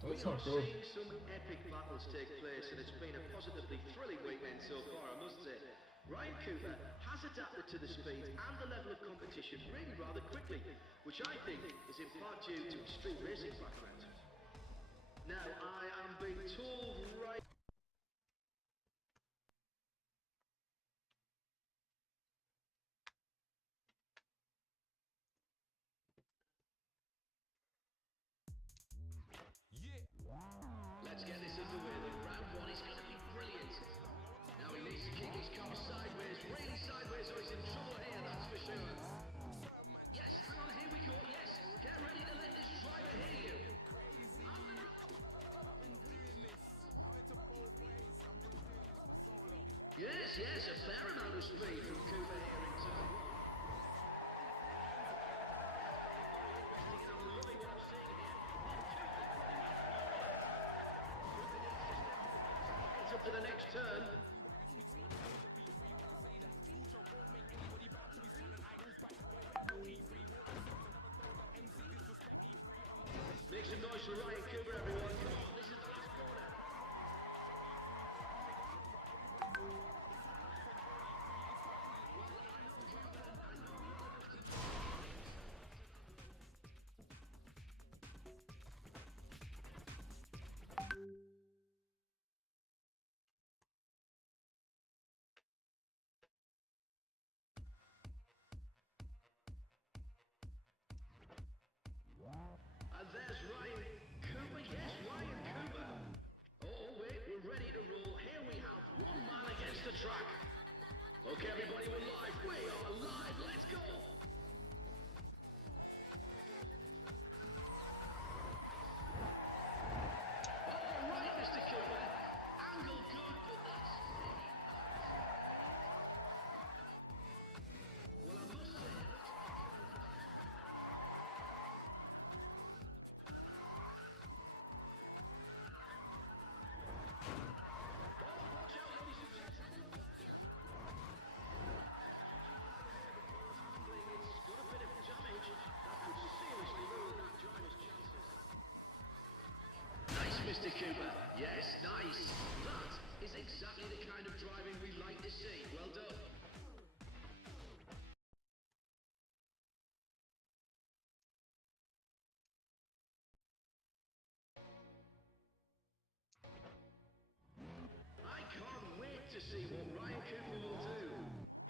That's We not are good. seeing some epic battles take place, and it's been a positively thrilling weekend so far, I must say. Ryan Cooper has adapted to the speed and the level of competition really rather quickly, which I think is in part due to his street racing background. Now, I am being told right... Let's get this underway. The round one is going to be brilliant. Now he needs to kick his car sideways, really sideways, or he's in trouble here, that's for sure. Yes, hang on, here we go, yes. Get ready to let this driver hear you. Yes, a fair amount of speed from Cooper here in turn one. I'm loving what I'm seeing here. It's up to the next turn. Make some noise for Ryan Cooper, everyone. Come on, this is the last corner. And there's Ryan Cooper. Yes, Ryan Cooper. Oh, wait, we're ready to roll. Here we have one man against the track. Okay, everybody, we're live. We are live. Let's go. All right, Mr. Cooper. Angle good, but that's... Cooper. Yes, nice. That is exactly the kind of driving we like to see. Well done. I can't wait to see what Ryan Cooper will do.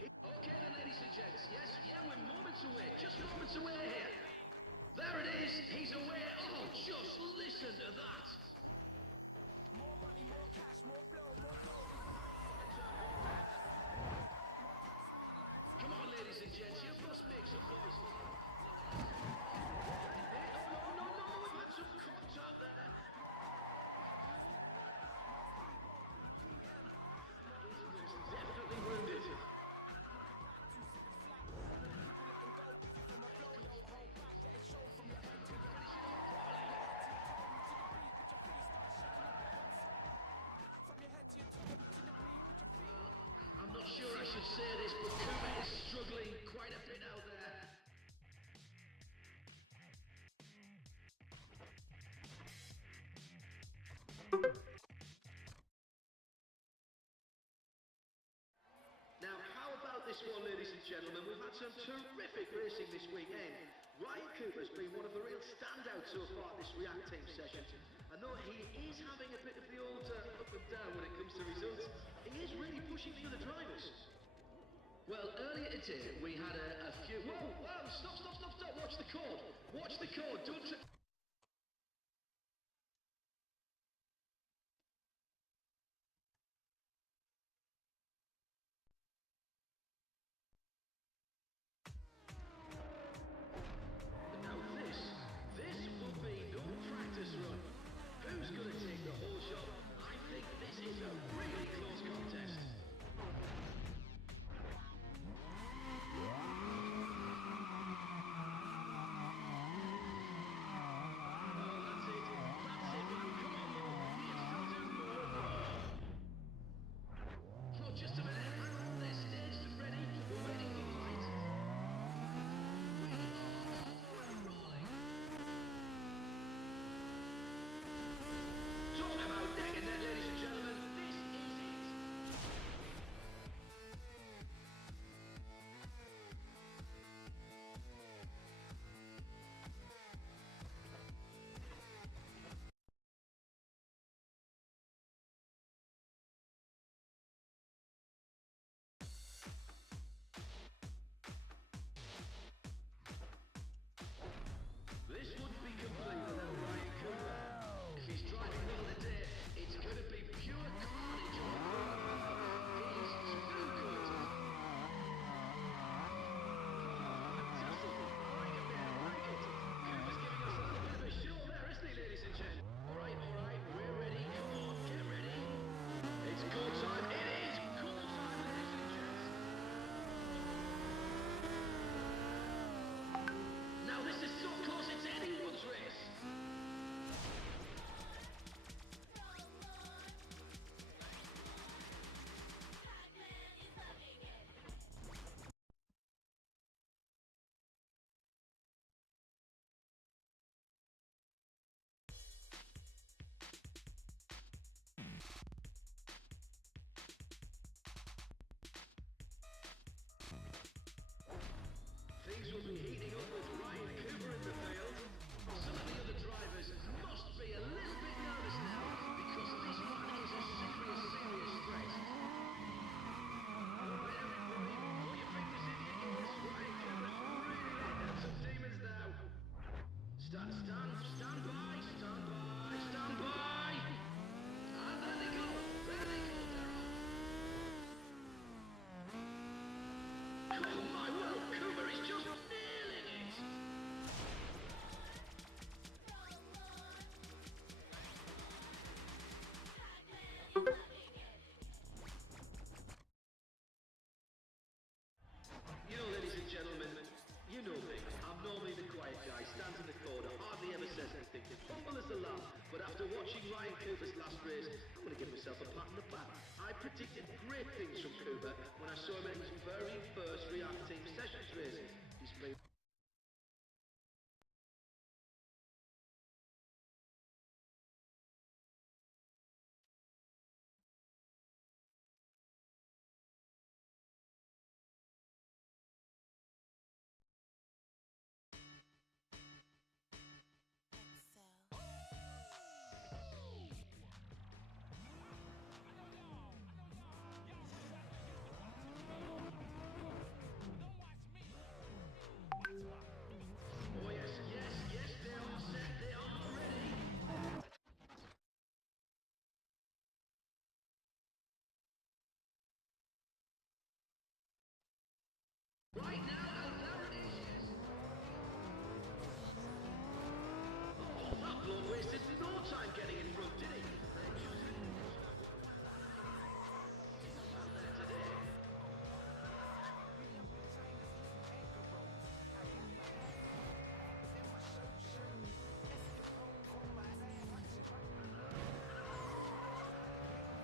Okay then, ladies and gents. Yes, yeah, we're moments away. Just moments away here. There it is. He's away. Oh, just listen to that. Come on, ladies and gents. You must make some noise. Oh, no. We've had some contact there. He's definitely wounded. I'm not sure I should say this, but Cooper is struggling quite a bit out there. Now, how about this one, ladies and gentlemen? We've had some terrific racing this weekend. Ryan Cooper's been one of the real standouts so far this React Team session. And though he is having a bit of the old up and down when it comes to results, he is really pushing the other drivers. Well, earlier today we had a few... Whoa, stop. Watch the cord. Watch the cord. Don't... Now this will be no practice run. Who's going to take the whole shot? I think this is a really close contest. This wouldn't be complete without Ryan Cooper. If he's driving well today, it's going to be pure carnage on the road. He's too good. Fantastic. Like it. Cooper's giving us a little bit of a show there, isn't he, ladies and gentlemen? All right, we're ready. Come on, get ready. It's go time. It is go time, ladies and gents. Now this is so close, it's anyone's race. Things will be heating up with Ryan Cooper in the field. Some of the other drivers must be a little bit nervous now because this one is a serious threat. Put your fingers in your ears. Ryan Cooper's really letting out some demons now. Stand by. And there they go. They're off. Oh my word, Cooper is just nailing it. You know, ladies and gentlemen, you know me. I'm normally the quiet guy, stands in the corner, hardly ever says anything, humble as a lamb. But after watching Ryan Cooper's last race, I'm going to give myself a pat on the back. I predicted great things from Cooper when I saw him at his very first React Team Sessions race. He's been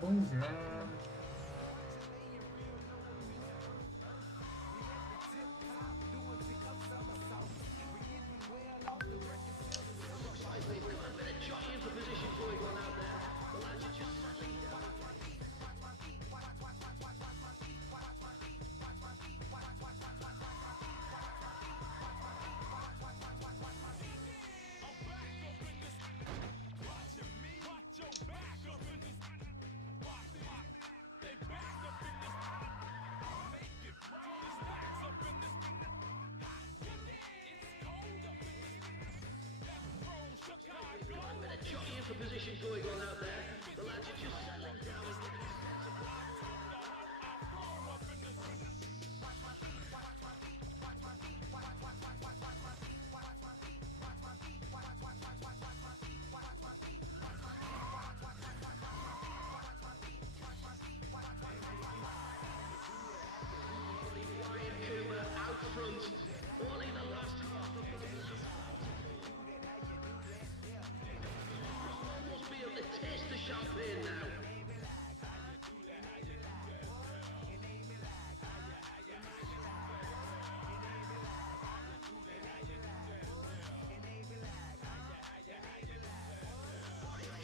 Move, man. For position going on out there. The lads are just settling down and getting Ryan Cooper out front. Only the last half of the almost be able to taste the champagne now.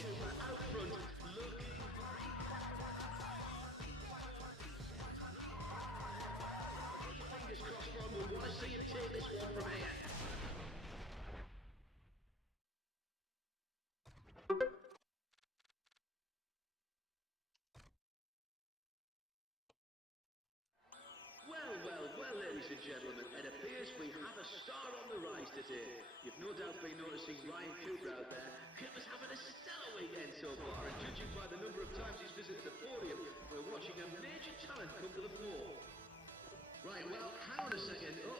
Cooper out front, looking fingers crossed for him. We want to see him take this one from here. Well, ladies and gentlemen, it appears we have a star on the rise today. You've no doubt been noticing Ryan Cooper out there. Cooper's having a stellar weekend so far, and judging by the number of times he's visited the podium, we're watching a major talent come to the fore. Right, well, hang on a second. Oh.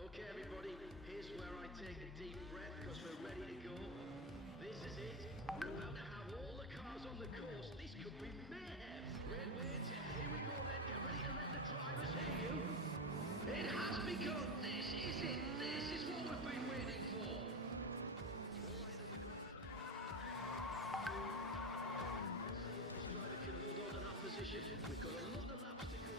Okay, everybody, here's where I take a deep breath because we're ready to go. This is it. We're about to have all the cars on the course. This could be mayhem. Wait. Here we go then. Get ready to let the drivers hear you. It has begun. This is it. This is what we've been waiting for. This driver can hold on to that position. We've got a lot of laps to go.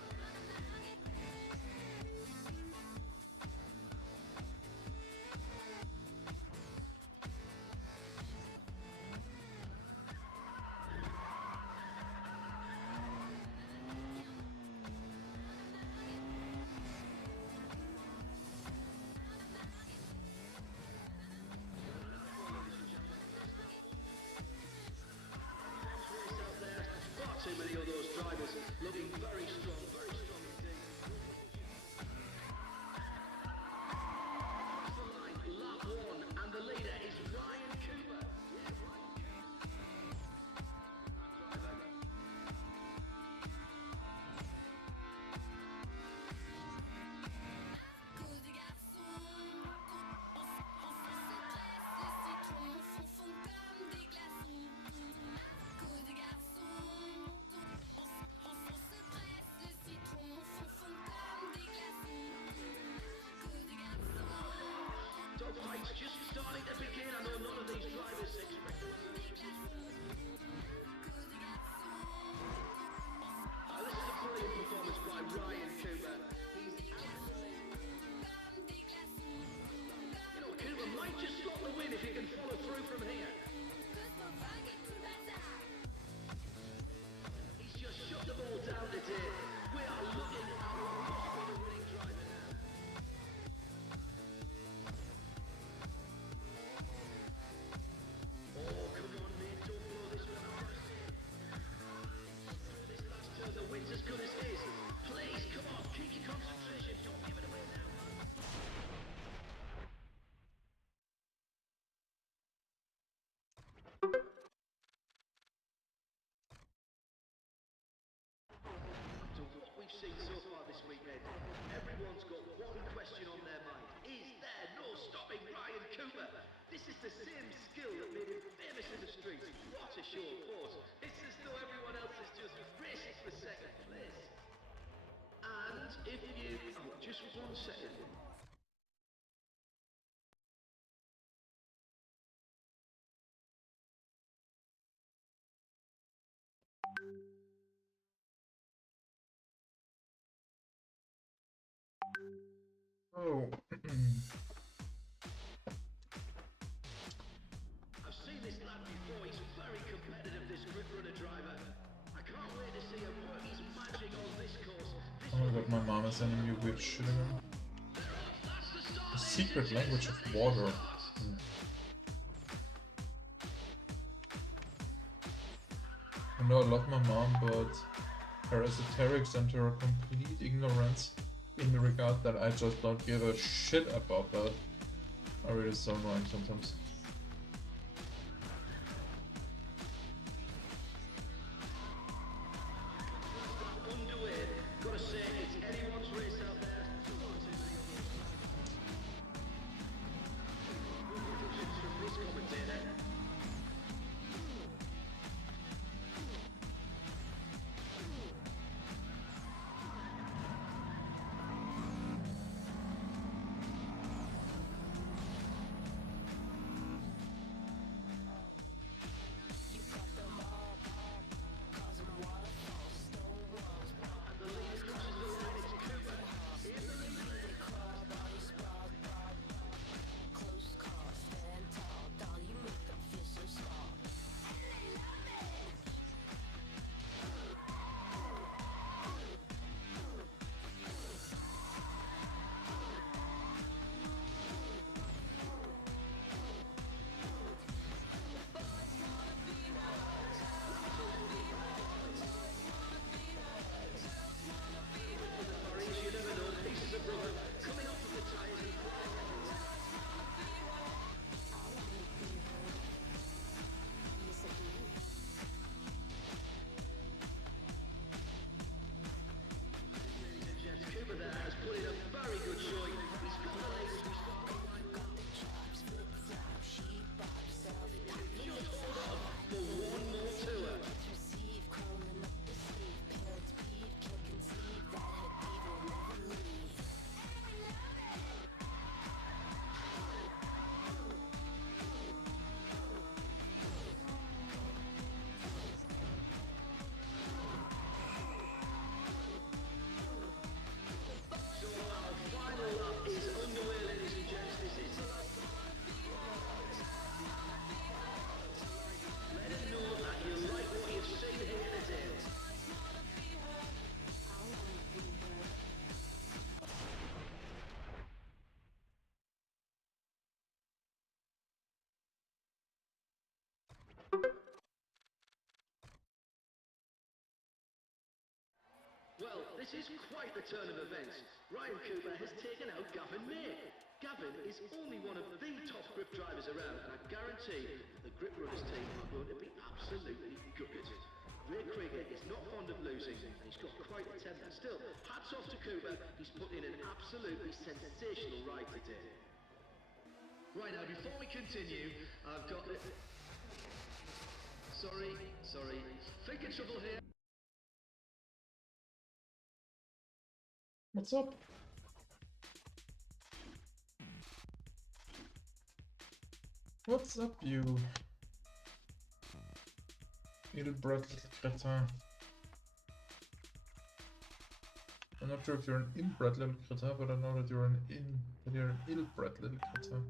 Too many of those drivers looking very strong indeed. Across the line, lap one, and the leader is Ryan Cooper. This is the same skill that made him famous in the streets. What a show of force. It's as though everyone else is just racing for second place. And if you... Oh, just 1 second. Oh. I've seen this lad before. He's very competitive, this grip runner driver. I can't wait to see him work his magic on this course. This Oh my god, my mom is sending me weird shit again. The secret language of water. I know I love my mom, but her esoterics and her complete ignorance in the regard that I just don't give a shit about that are really so annoying sometimes. underway. Gotta say, it's anyone's race out there. From this commentator. Well, this is quite the turn of events. Ryan Cooper has taken out Gavin May. Gavin is only one of the top grip drivers around, and I guarantee the Grip Runners team are going to be absolutely gutted. Ray Krieger is not fond of losing, and he's got quite a temper. Still, hats off to Cooper. He's put in an absolutely sensational ride today. Right now, before we continue, I've got... Sorry. Thinking trouble here. What's up? What's up, you ill-bred little cretin? I'm not sure if you're an inbred little cretin, but I know that you're an ill-bred little cretin.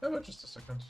How about just a second?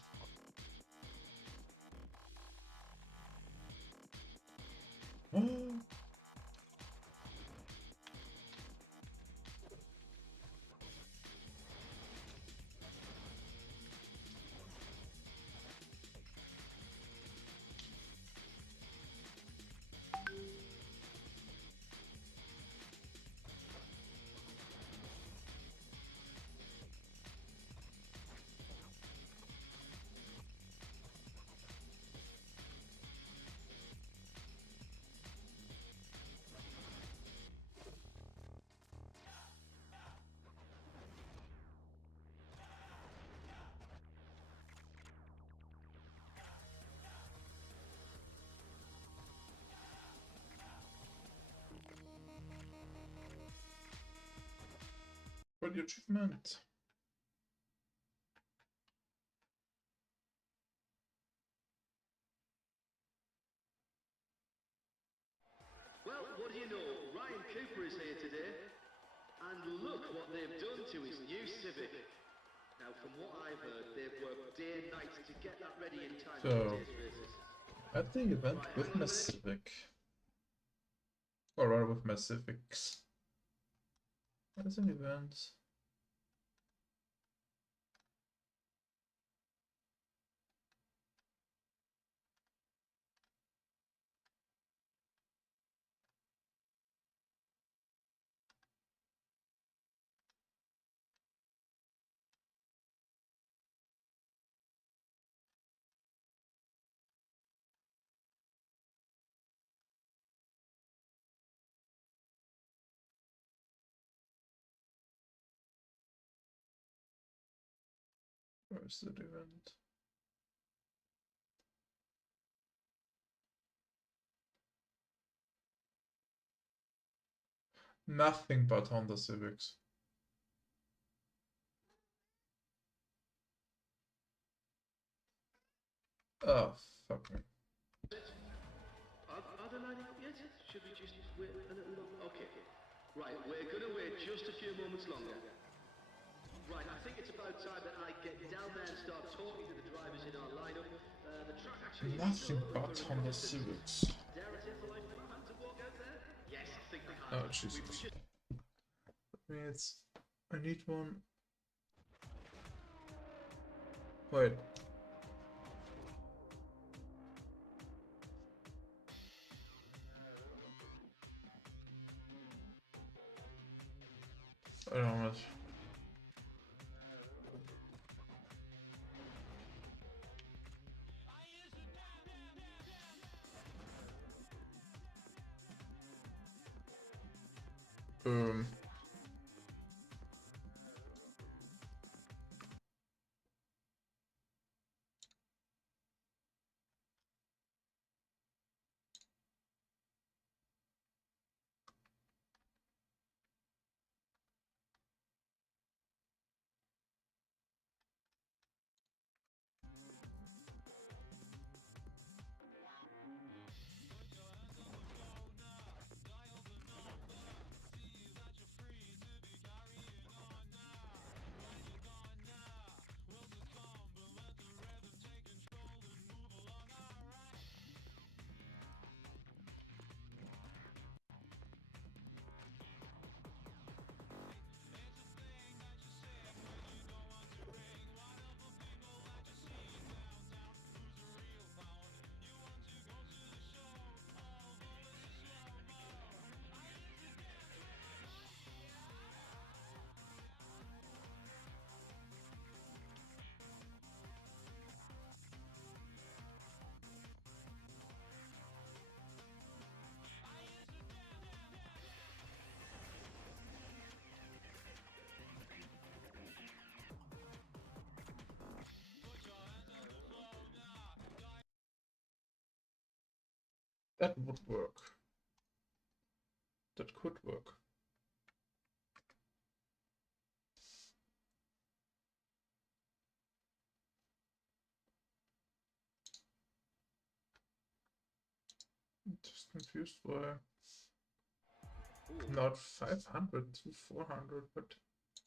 the achievement. Well, what do you know? Ryan Cooper is here today, and look what they've done to his new Civic. Now, from what I've heard, they've worked day and night to get that ready in time for today's races. At the event with my Civic. Or rather with my Civics. As an event. Where's the event? Nothing but Honda Civics. Oh, fuck me. Are they lining up yet? Should we just wait a little longer? Okay. Right, we're going to wait just a few moments longer. Right, I think it's about time that I get down there and start talking to the drivers in our lineup. The track actually Nothing but Honda Civics. Dare I say the life of a man to walk out there? Yes, I think they have. Oh, Jesus. Wait, I need one. Wait. I don't know how much. Boom. That would work. That could work. I'm just confused why not 500 to 400, but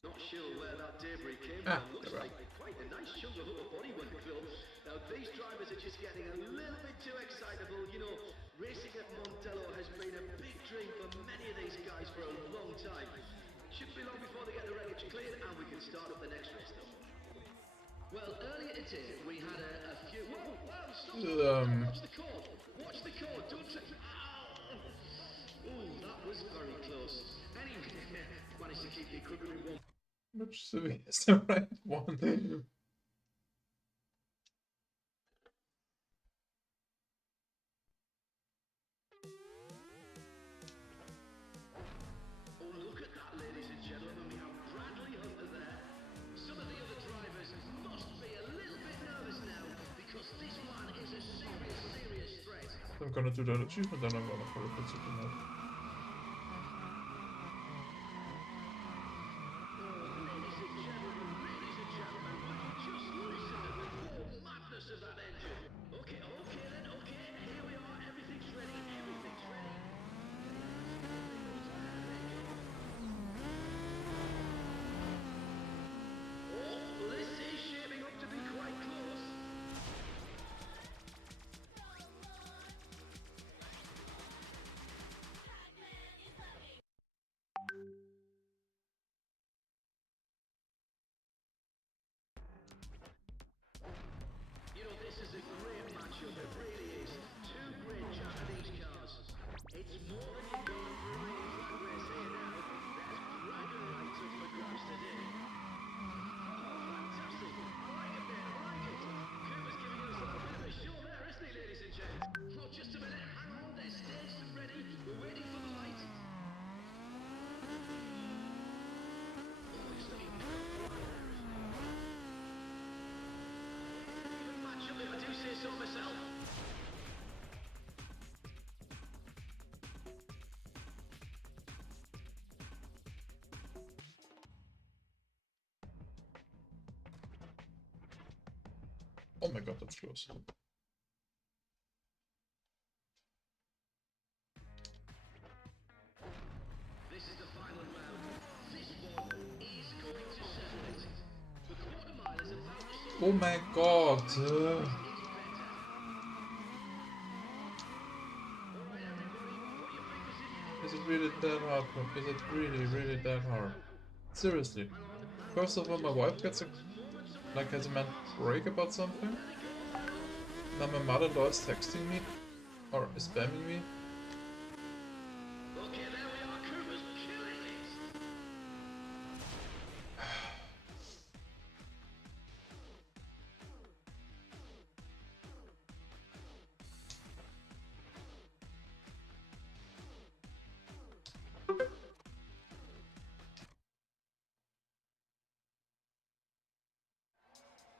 Not sure where that debris came Ah, from. Looks there we like quite a nice chunk of upper bodywork, Phil. Now, these drivers are just getting a little bit too excitable. You know, racing at Montello has been a big dream for many of these guys for a long time. Should be long before they get the wreckage cleared and we can start up the next race, though. Well, earlier today, we had a few... Whoa, whoa, stop! Watch the cord! Watch the cord! Don't... Oh, that was very close. Anyway, managed to keep the equipment in one... which Civic is the right one? Oh, look at that, ladies and gentlemen. We have Bradley Hunter there. Some of the other drivers must be a little bit nervous now because this one is a serious, serious threat. I'm gonna do that achievement, then I'm gonna follow it something out. matchup, it really is. Two great Japanese cars. It's more than you got in variety flag race here now. There's bragging rights up for grabs today. Oh, fantastic. I like it, mate. I like it. Cooper's giving himself a bit of a show there, isn't he, ladies and gents? Oh, just a minute. Hang on. They're staged and ready. We're waiting for the light. Oh, he's looking even match up if I do say so myself. Oh my god, that's close. This is the final round. This one is going to settle it. The quarter mile is about to Oh my god! Is it really that hard? Is it really that hard? Seriously. First of all, my wife gets has a mad break about something. Now my mother-in-law is texting me or spamming me. Okay, there we are. Cooper's killing it.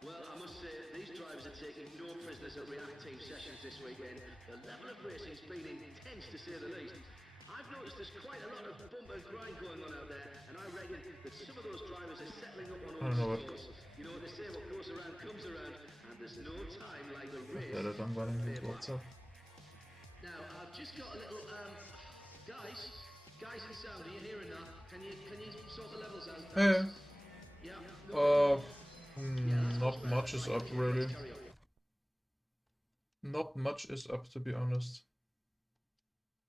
Well, I must say, these drivers are taking no prisoners at React Team sessions this weekend. The level of racing's been intense, to say the least. I've noticed there's quite a lot of bump and grind going on out there, and I reckon that some of those drivers are settling up on I don't know old what. skills. You know what they say, what goes around comes around, and there's no time like a race. Ja, dann war nämlich WhatsApp. Now, I've just got a little, guys in sound, are you hearing that? Can you sort the levels out? Hey. Yeah. Not much is up really. Not much is up, to be honest.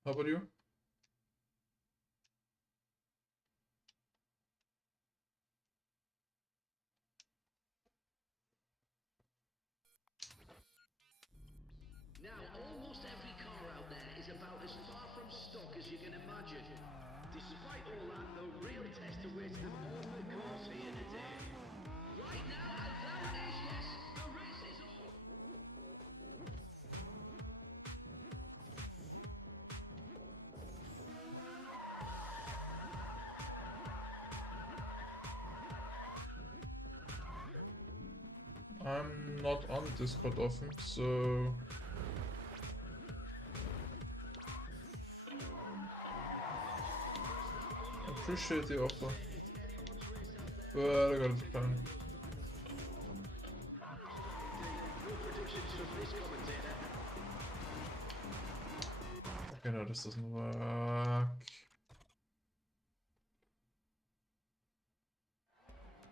How about you? Now, almost every car out there is about as far from stock as you can imagine. Despite all that, the real test awaits them on the course here today. Right now, and that is yes, the race is on. I'm not on Discord often, so appreciate the offer, but I got a plan. Okay, no, this doesn't work.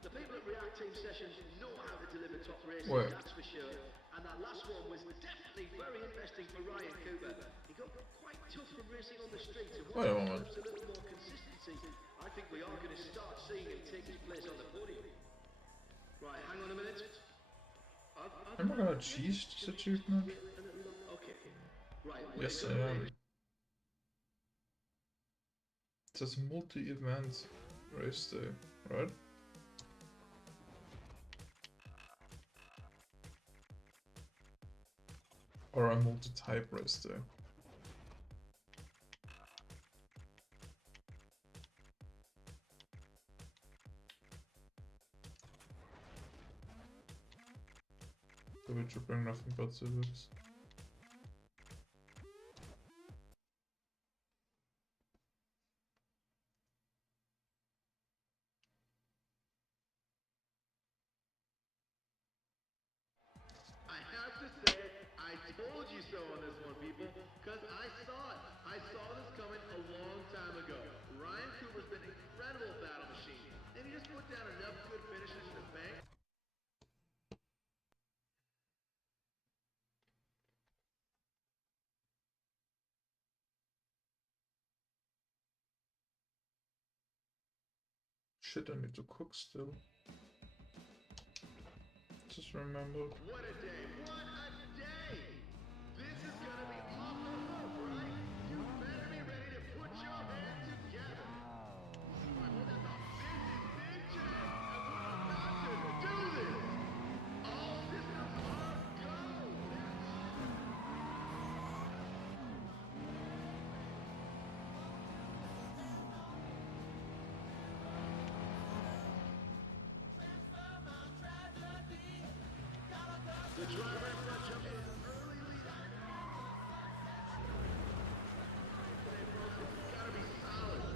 The people at React Team sessions know how to deliver top racing, Wait. that's for sure. And that last one was definitely very interesting for Ryan Cooper. He got quite tough from racing on the street, and Wait a once he moment. develops a little more consistency, I think we are going to start seeing him take his place on the podium. Right, hang on a minute. Am I gonna cheese this achievement? Okay. Right. Yes, I am. It says multi-event race day, right? Or a multi-type race day. So we should bring nothing but civics. I have to say, I told you so on this one, people, because I saw it. I saw this coming a long time ago. Ryan Cooper's been an incredible battle machine, and he just put down enough good finishes in the bank. Shit, I need to cook still. Just remember. What a day! What a day! drivers that jump in an early lead. Hey, folks, it's gotta be solid.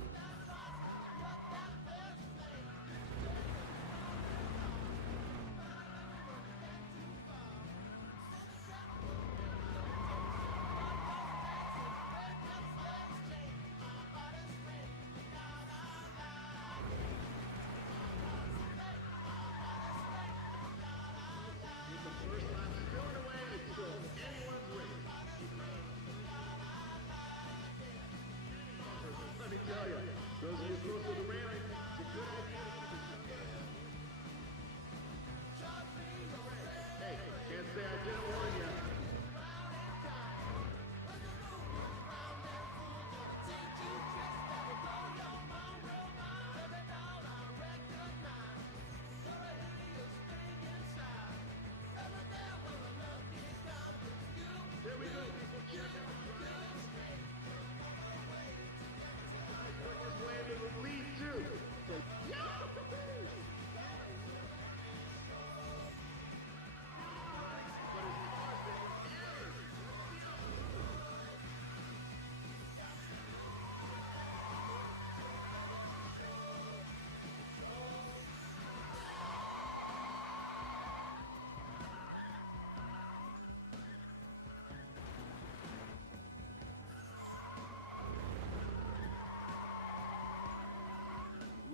Let me tell you, those of you close to the railing, it's a good idea to keep Hey, can't say I didn't warn you. There we go, people. Check out this way into the lead, too. So, but his car's been aired.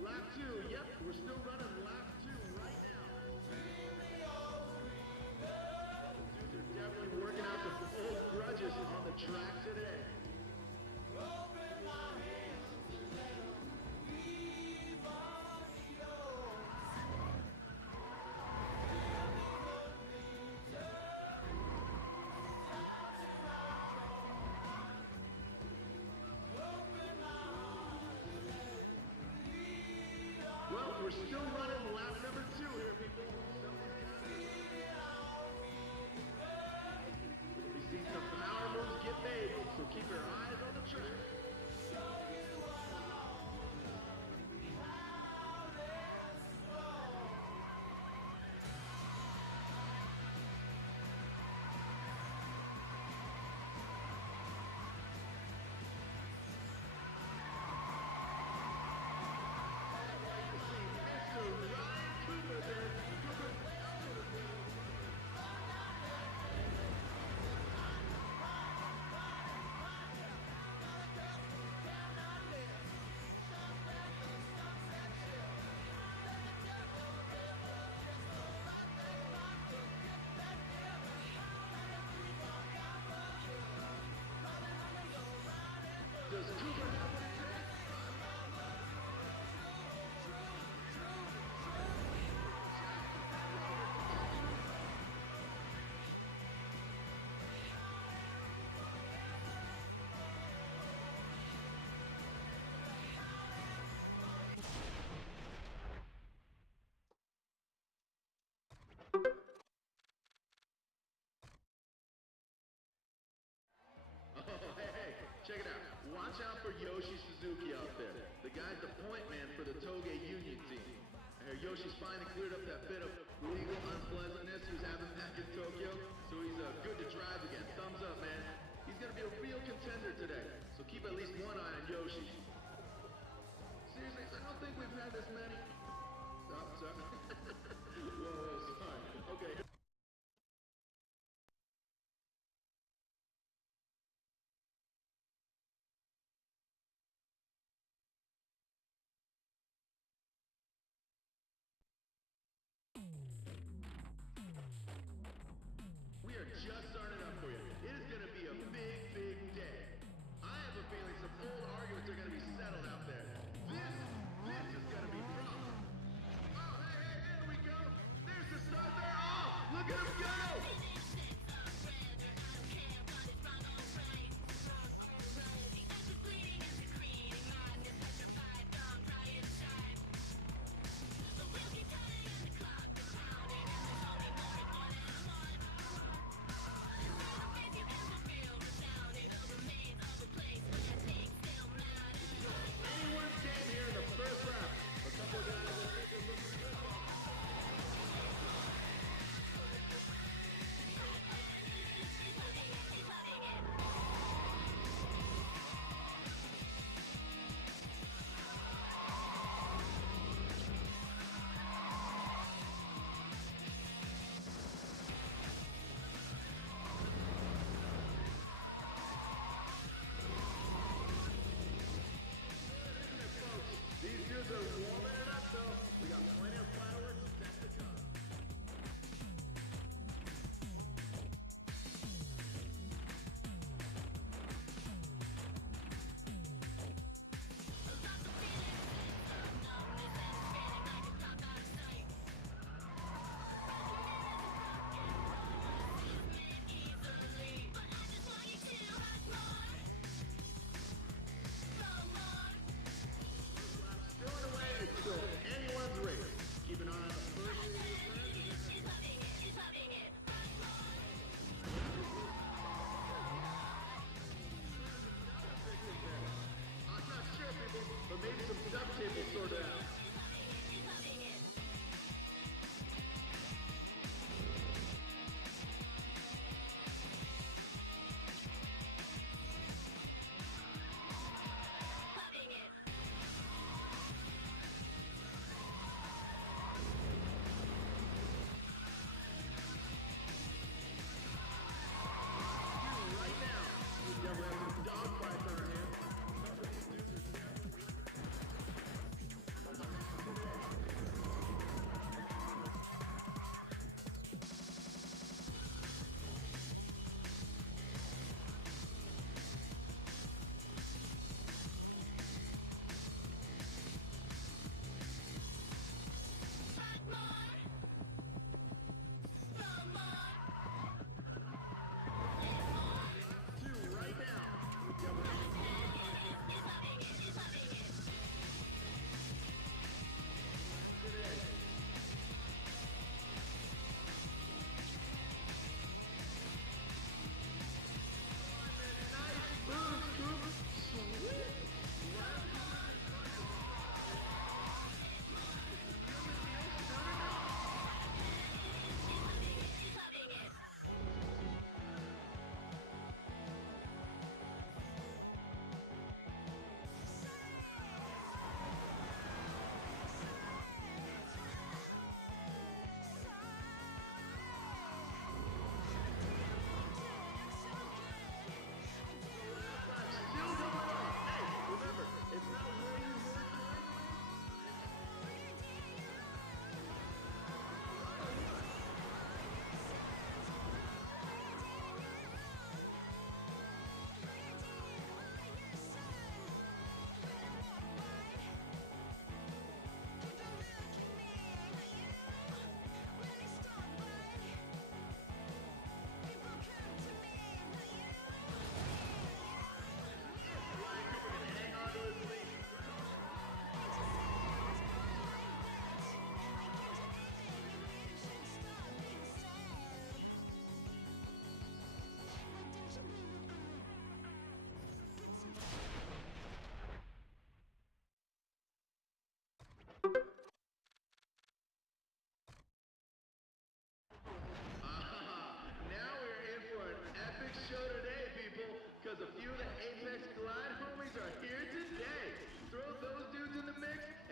Lap 2, yep, we're still running lap 2 right now. Dudes are definitely working out the old grudges on the track today. Well, we're still running lap number 2 here, people. We've seen some power moves get made, so keep your eyes on the track. Does Cooper have what it takes? Oh, hey, check it out. Watch out for Yoshi Suzuki out there. The guy's the point man for the Toge Union team. I hear Yoshi's finally cleared up that bit of legal unpleasantness he was having back in Tokyo, so he's good to drive again. Thumbs up, man. He's going to be a real contender today, so keep at least one eye on Yoshi. Seriously, I don't think we've had this many. Stop, sorry. Whoa, sorry. Okay. We are just starting up for you. It is going to be a big, big day. I have a feeling some old arguments are going to be settled out there. This is going to be proper.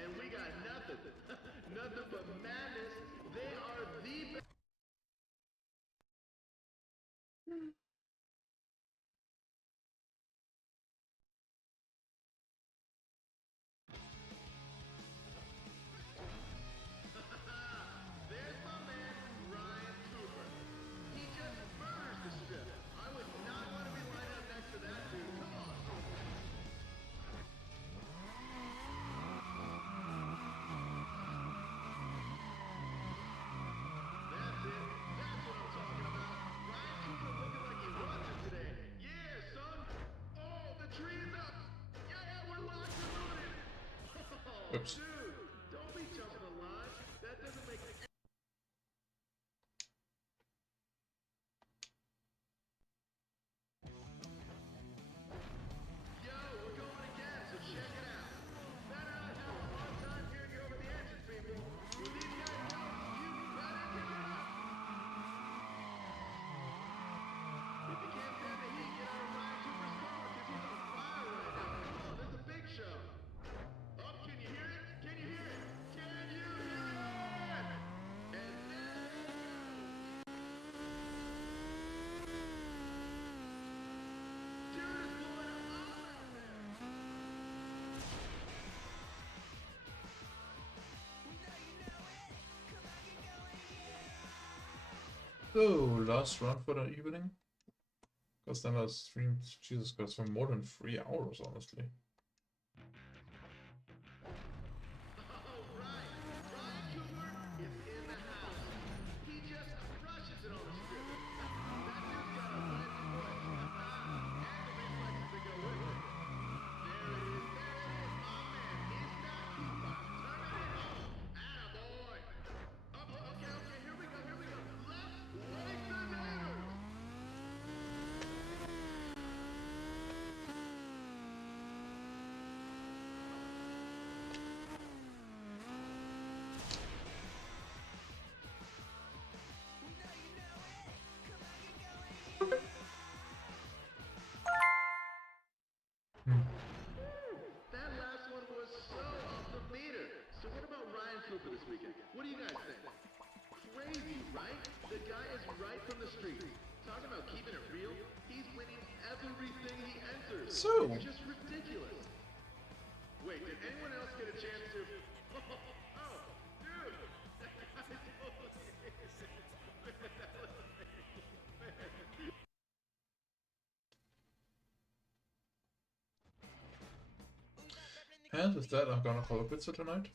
and we got nothing. Nothing but madness. They are the best. There's my man, Ryan Cooper. He just murders the strip. I would not want to be lined up next to that dude. Come on. That's it. That's what I'm talking about. Ryan Cooper looking like he wants it today. Yeah, son. Oh, the tree is up. Yeah, we're locked and loaded. Oh, Oops. dude, don't be jumping the line. That doesn't make any. Yo, we're going again, so check it out. Better not have a hard time hearing you over the engine, people. When these guys go, you better give it up. If you can't stand the heat, get out of Ryan Cooper's car, because he's on fire right now. Come on, there's a big show. Oh, can you hear it? Can you hear it? Can you hear it? And there you go. Dude is blowing up all out there. So, last run for the evening. Because then I streamed, Jesus Christ, for more than 3 hours, honestly. All right, Ryan Cooper is in the house. He just crushes it on the strip. That dude's got a wet foot. And the reflexes that go with it. There it is, there it is. My man is not Cooper. Turn it on. Attaboy. Oh, okay, here we go, here we go. Let's wake the neighbors. That last one was so off the meter. So what about Ryan Cooper this weekend? What do you guys think? Crazy, right? The guy is right from the street. Talking about keeping it real, he's winning everything he enters. So- It's just ridiculous. Wait, did anyone else get a chance to... Oh, dude! That guy totally... And with that, I'm gonna call it quits for tonight.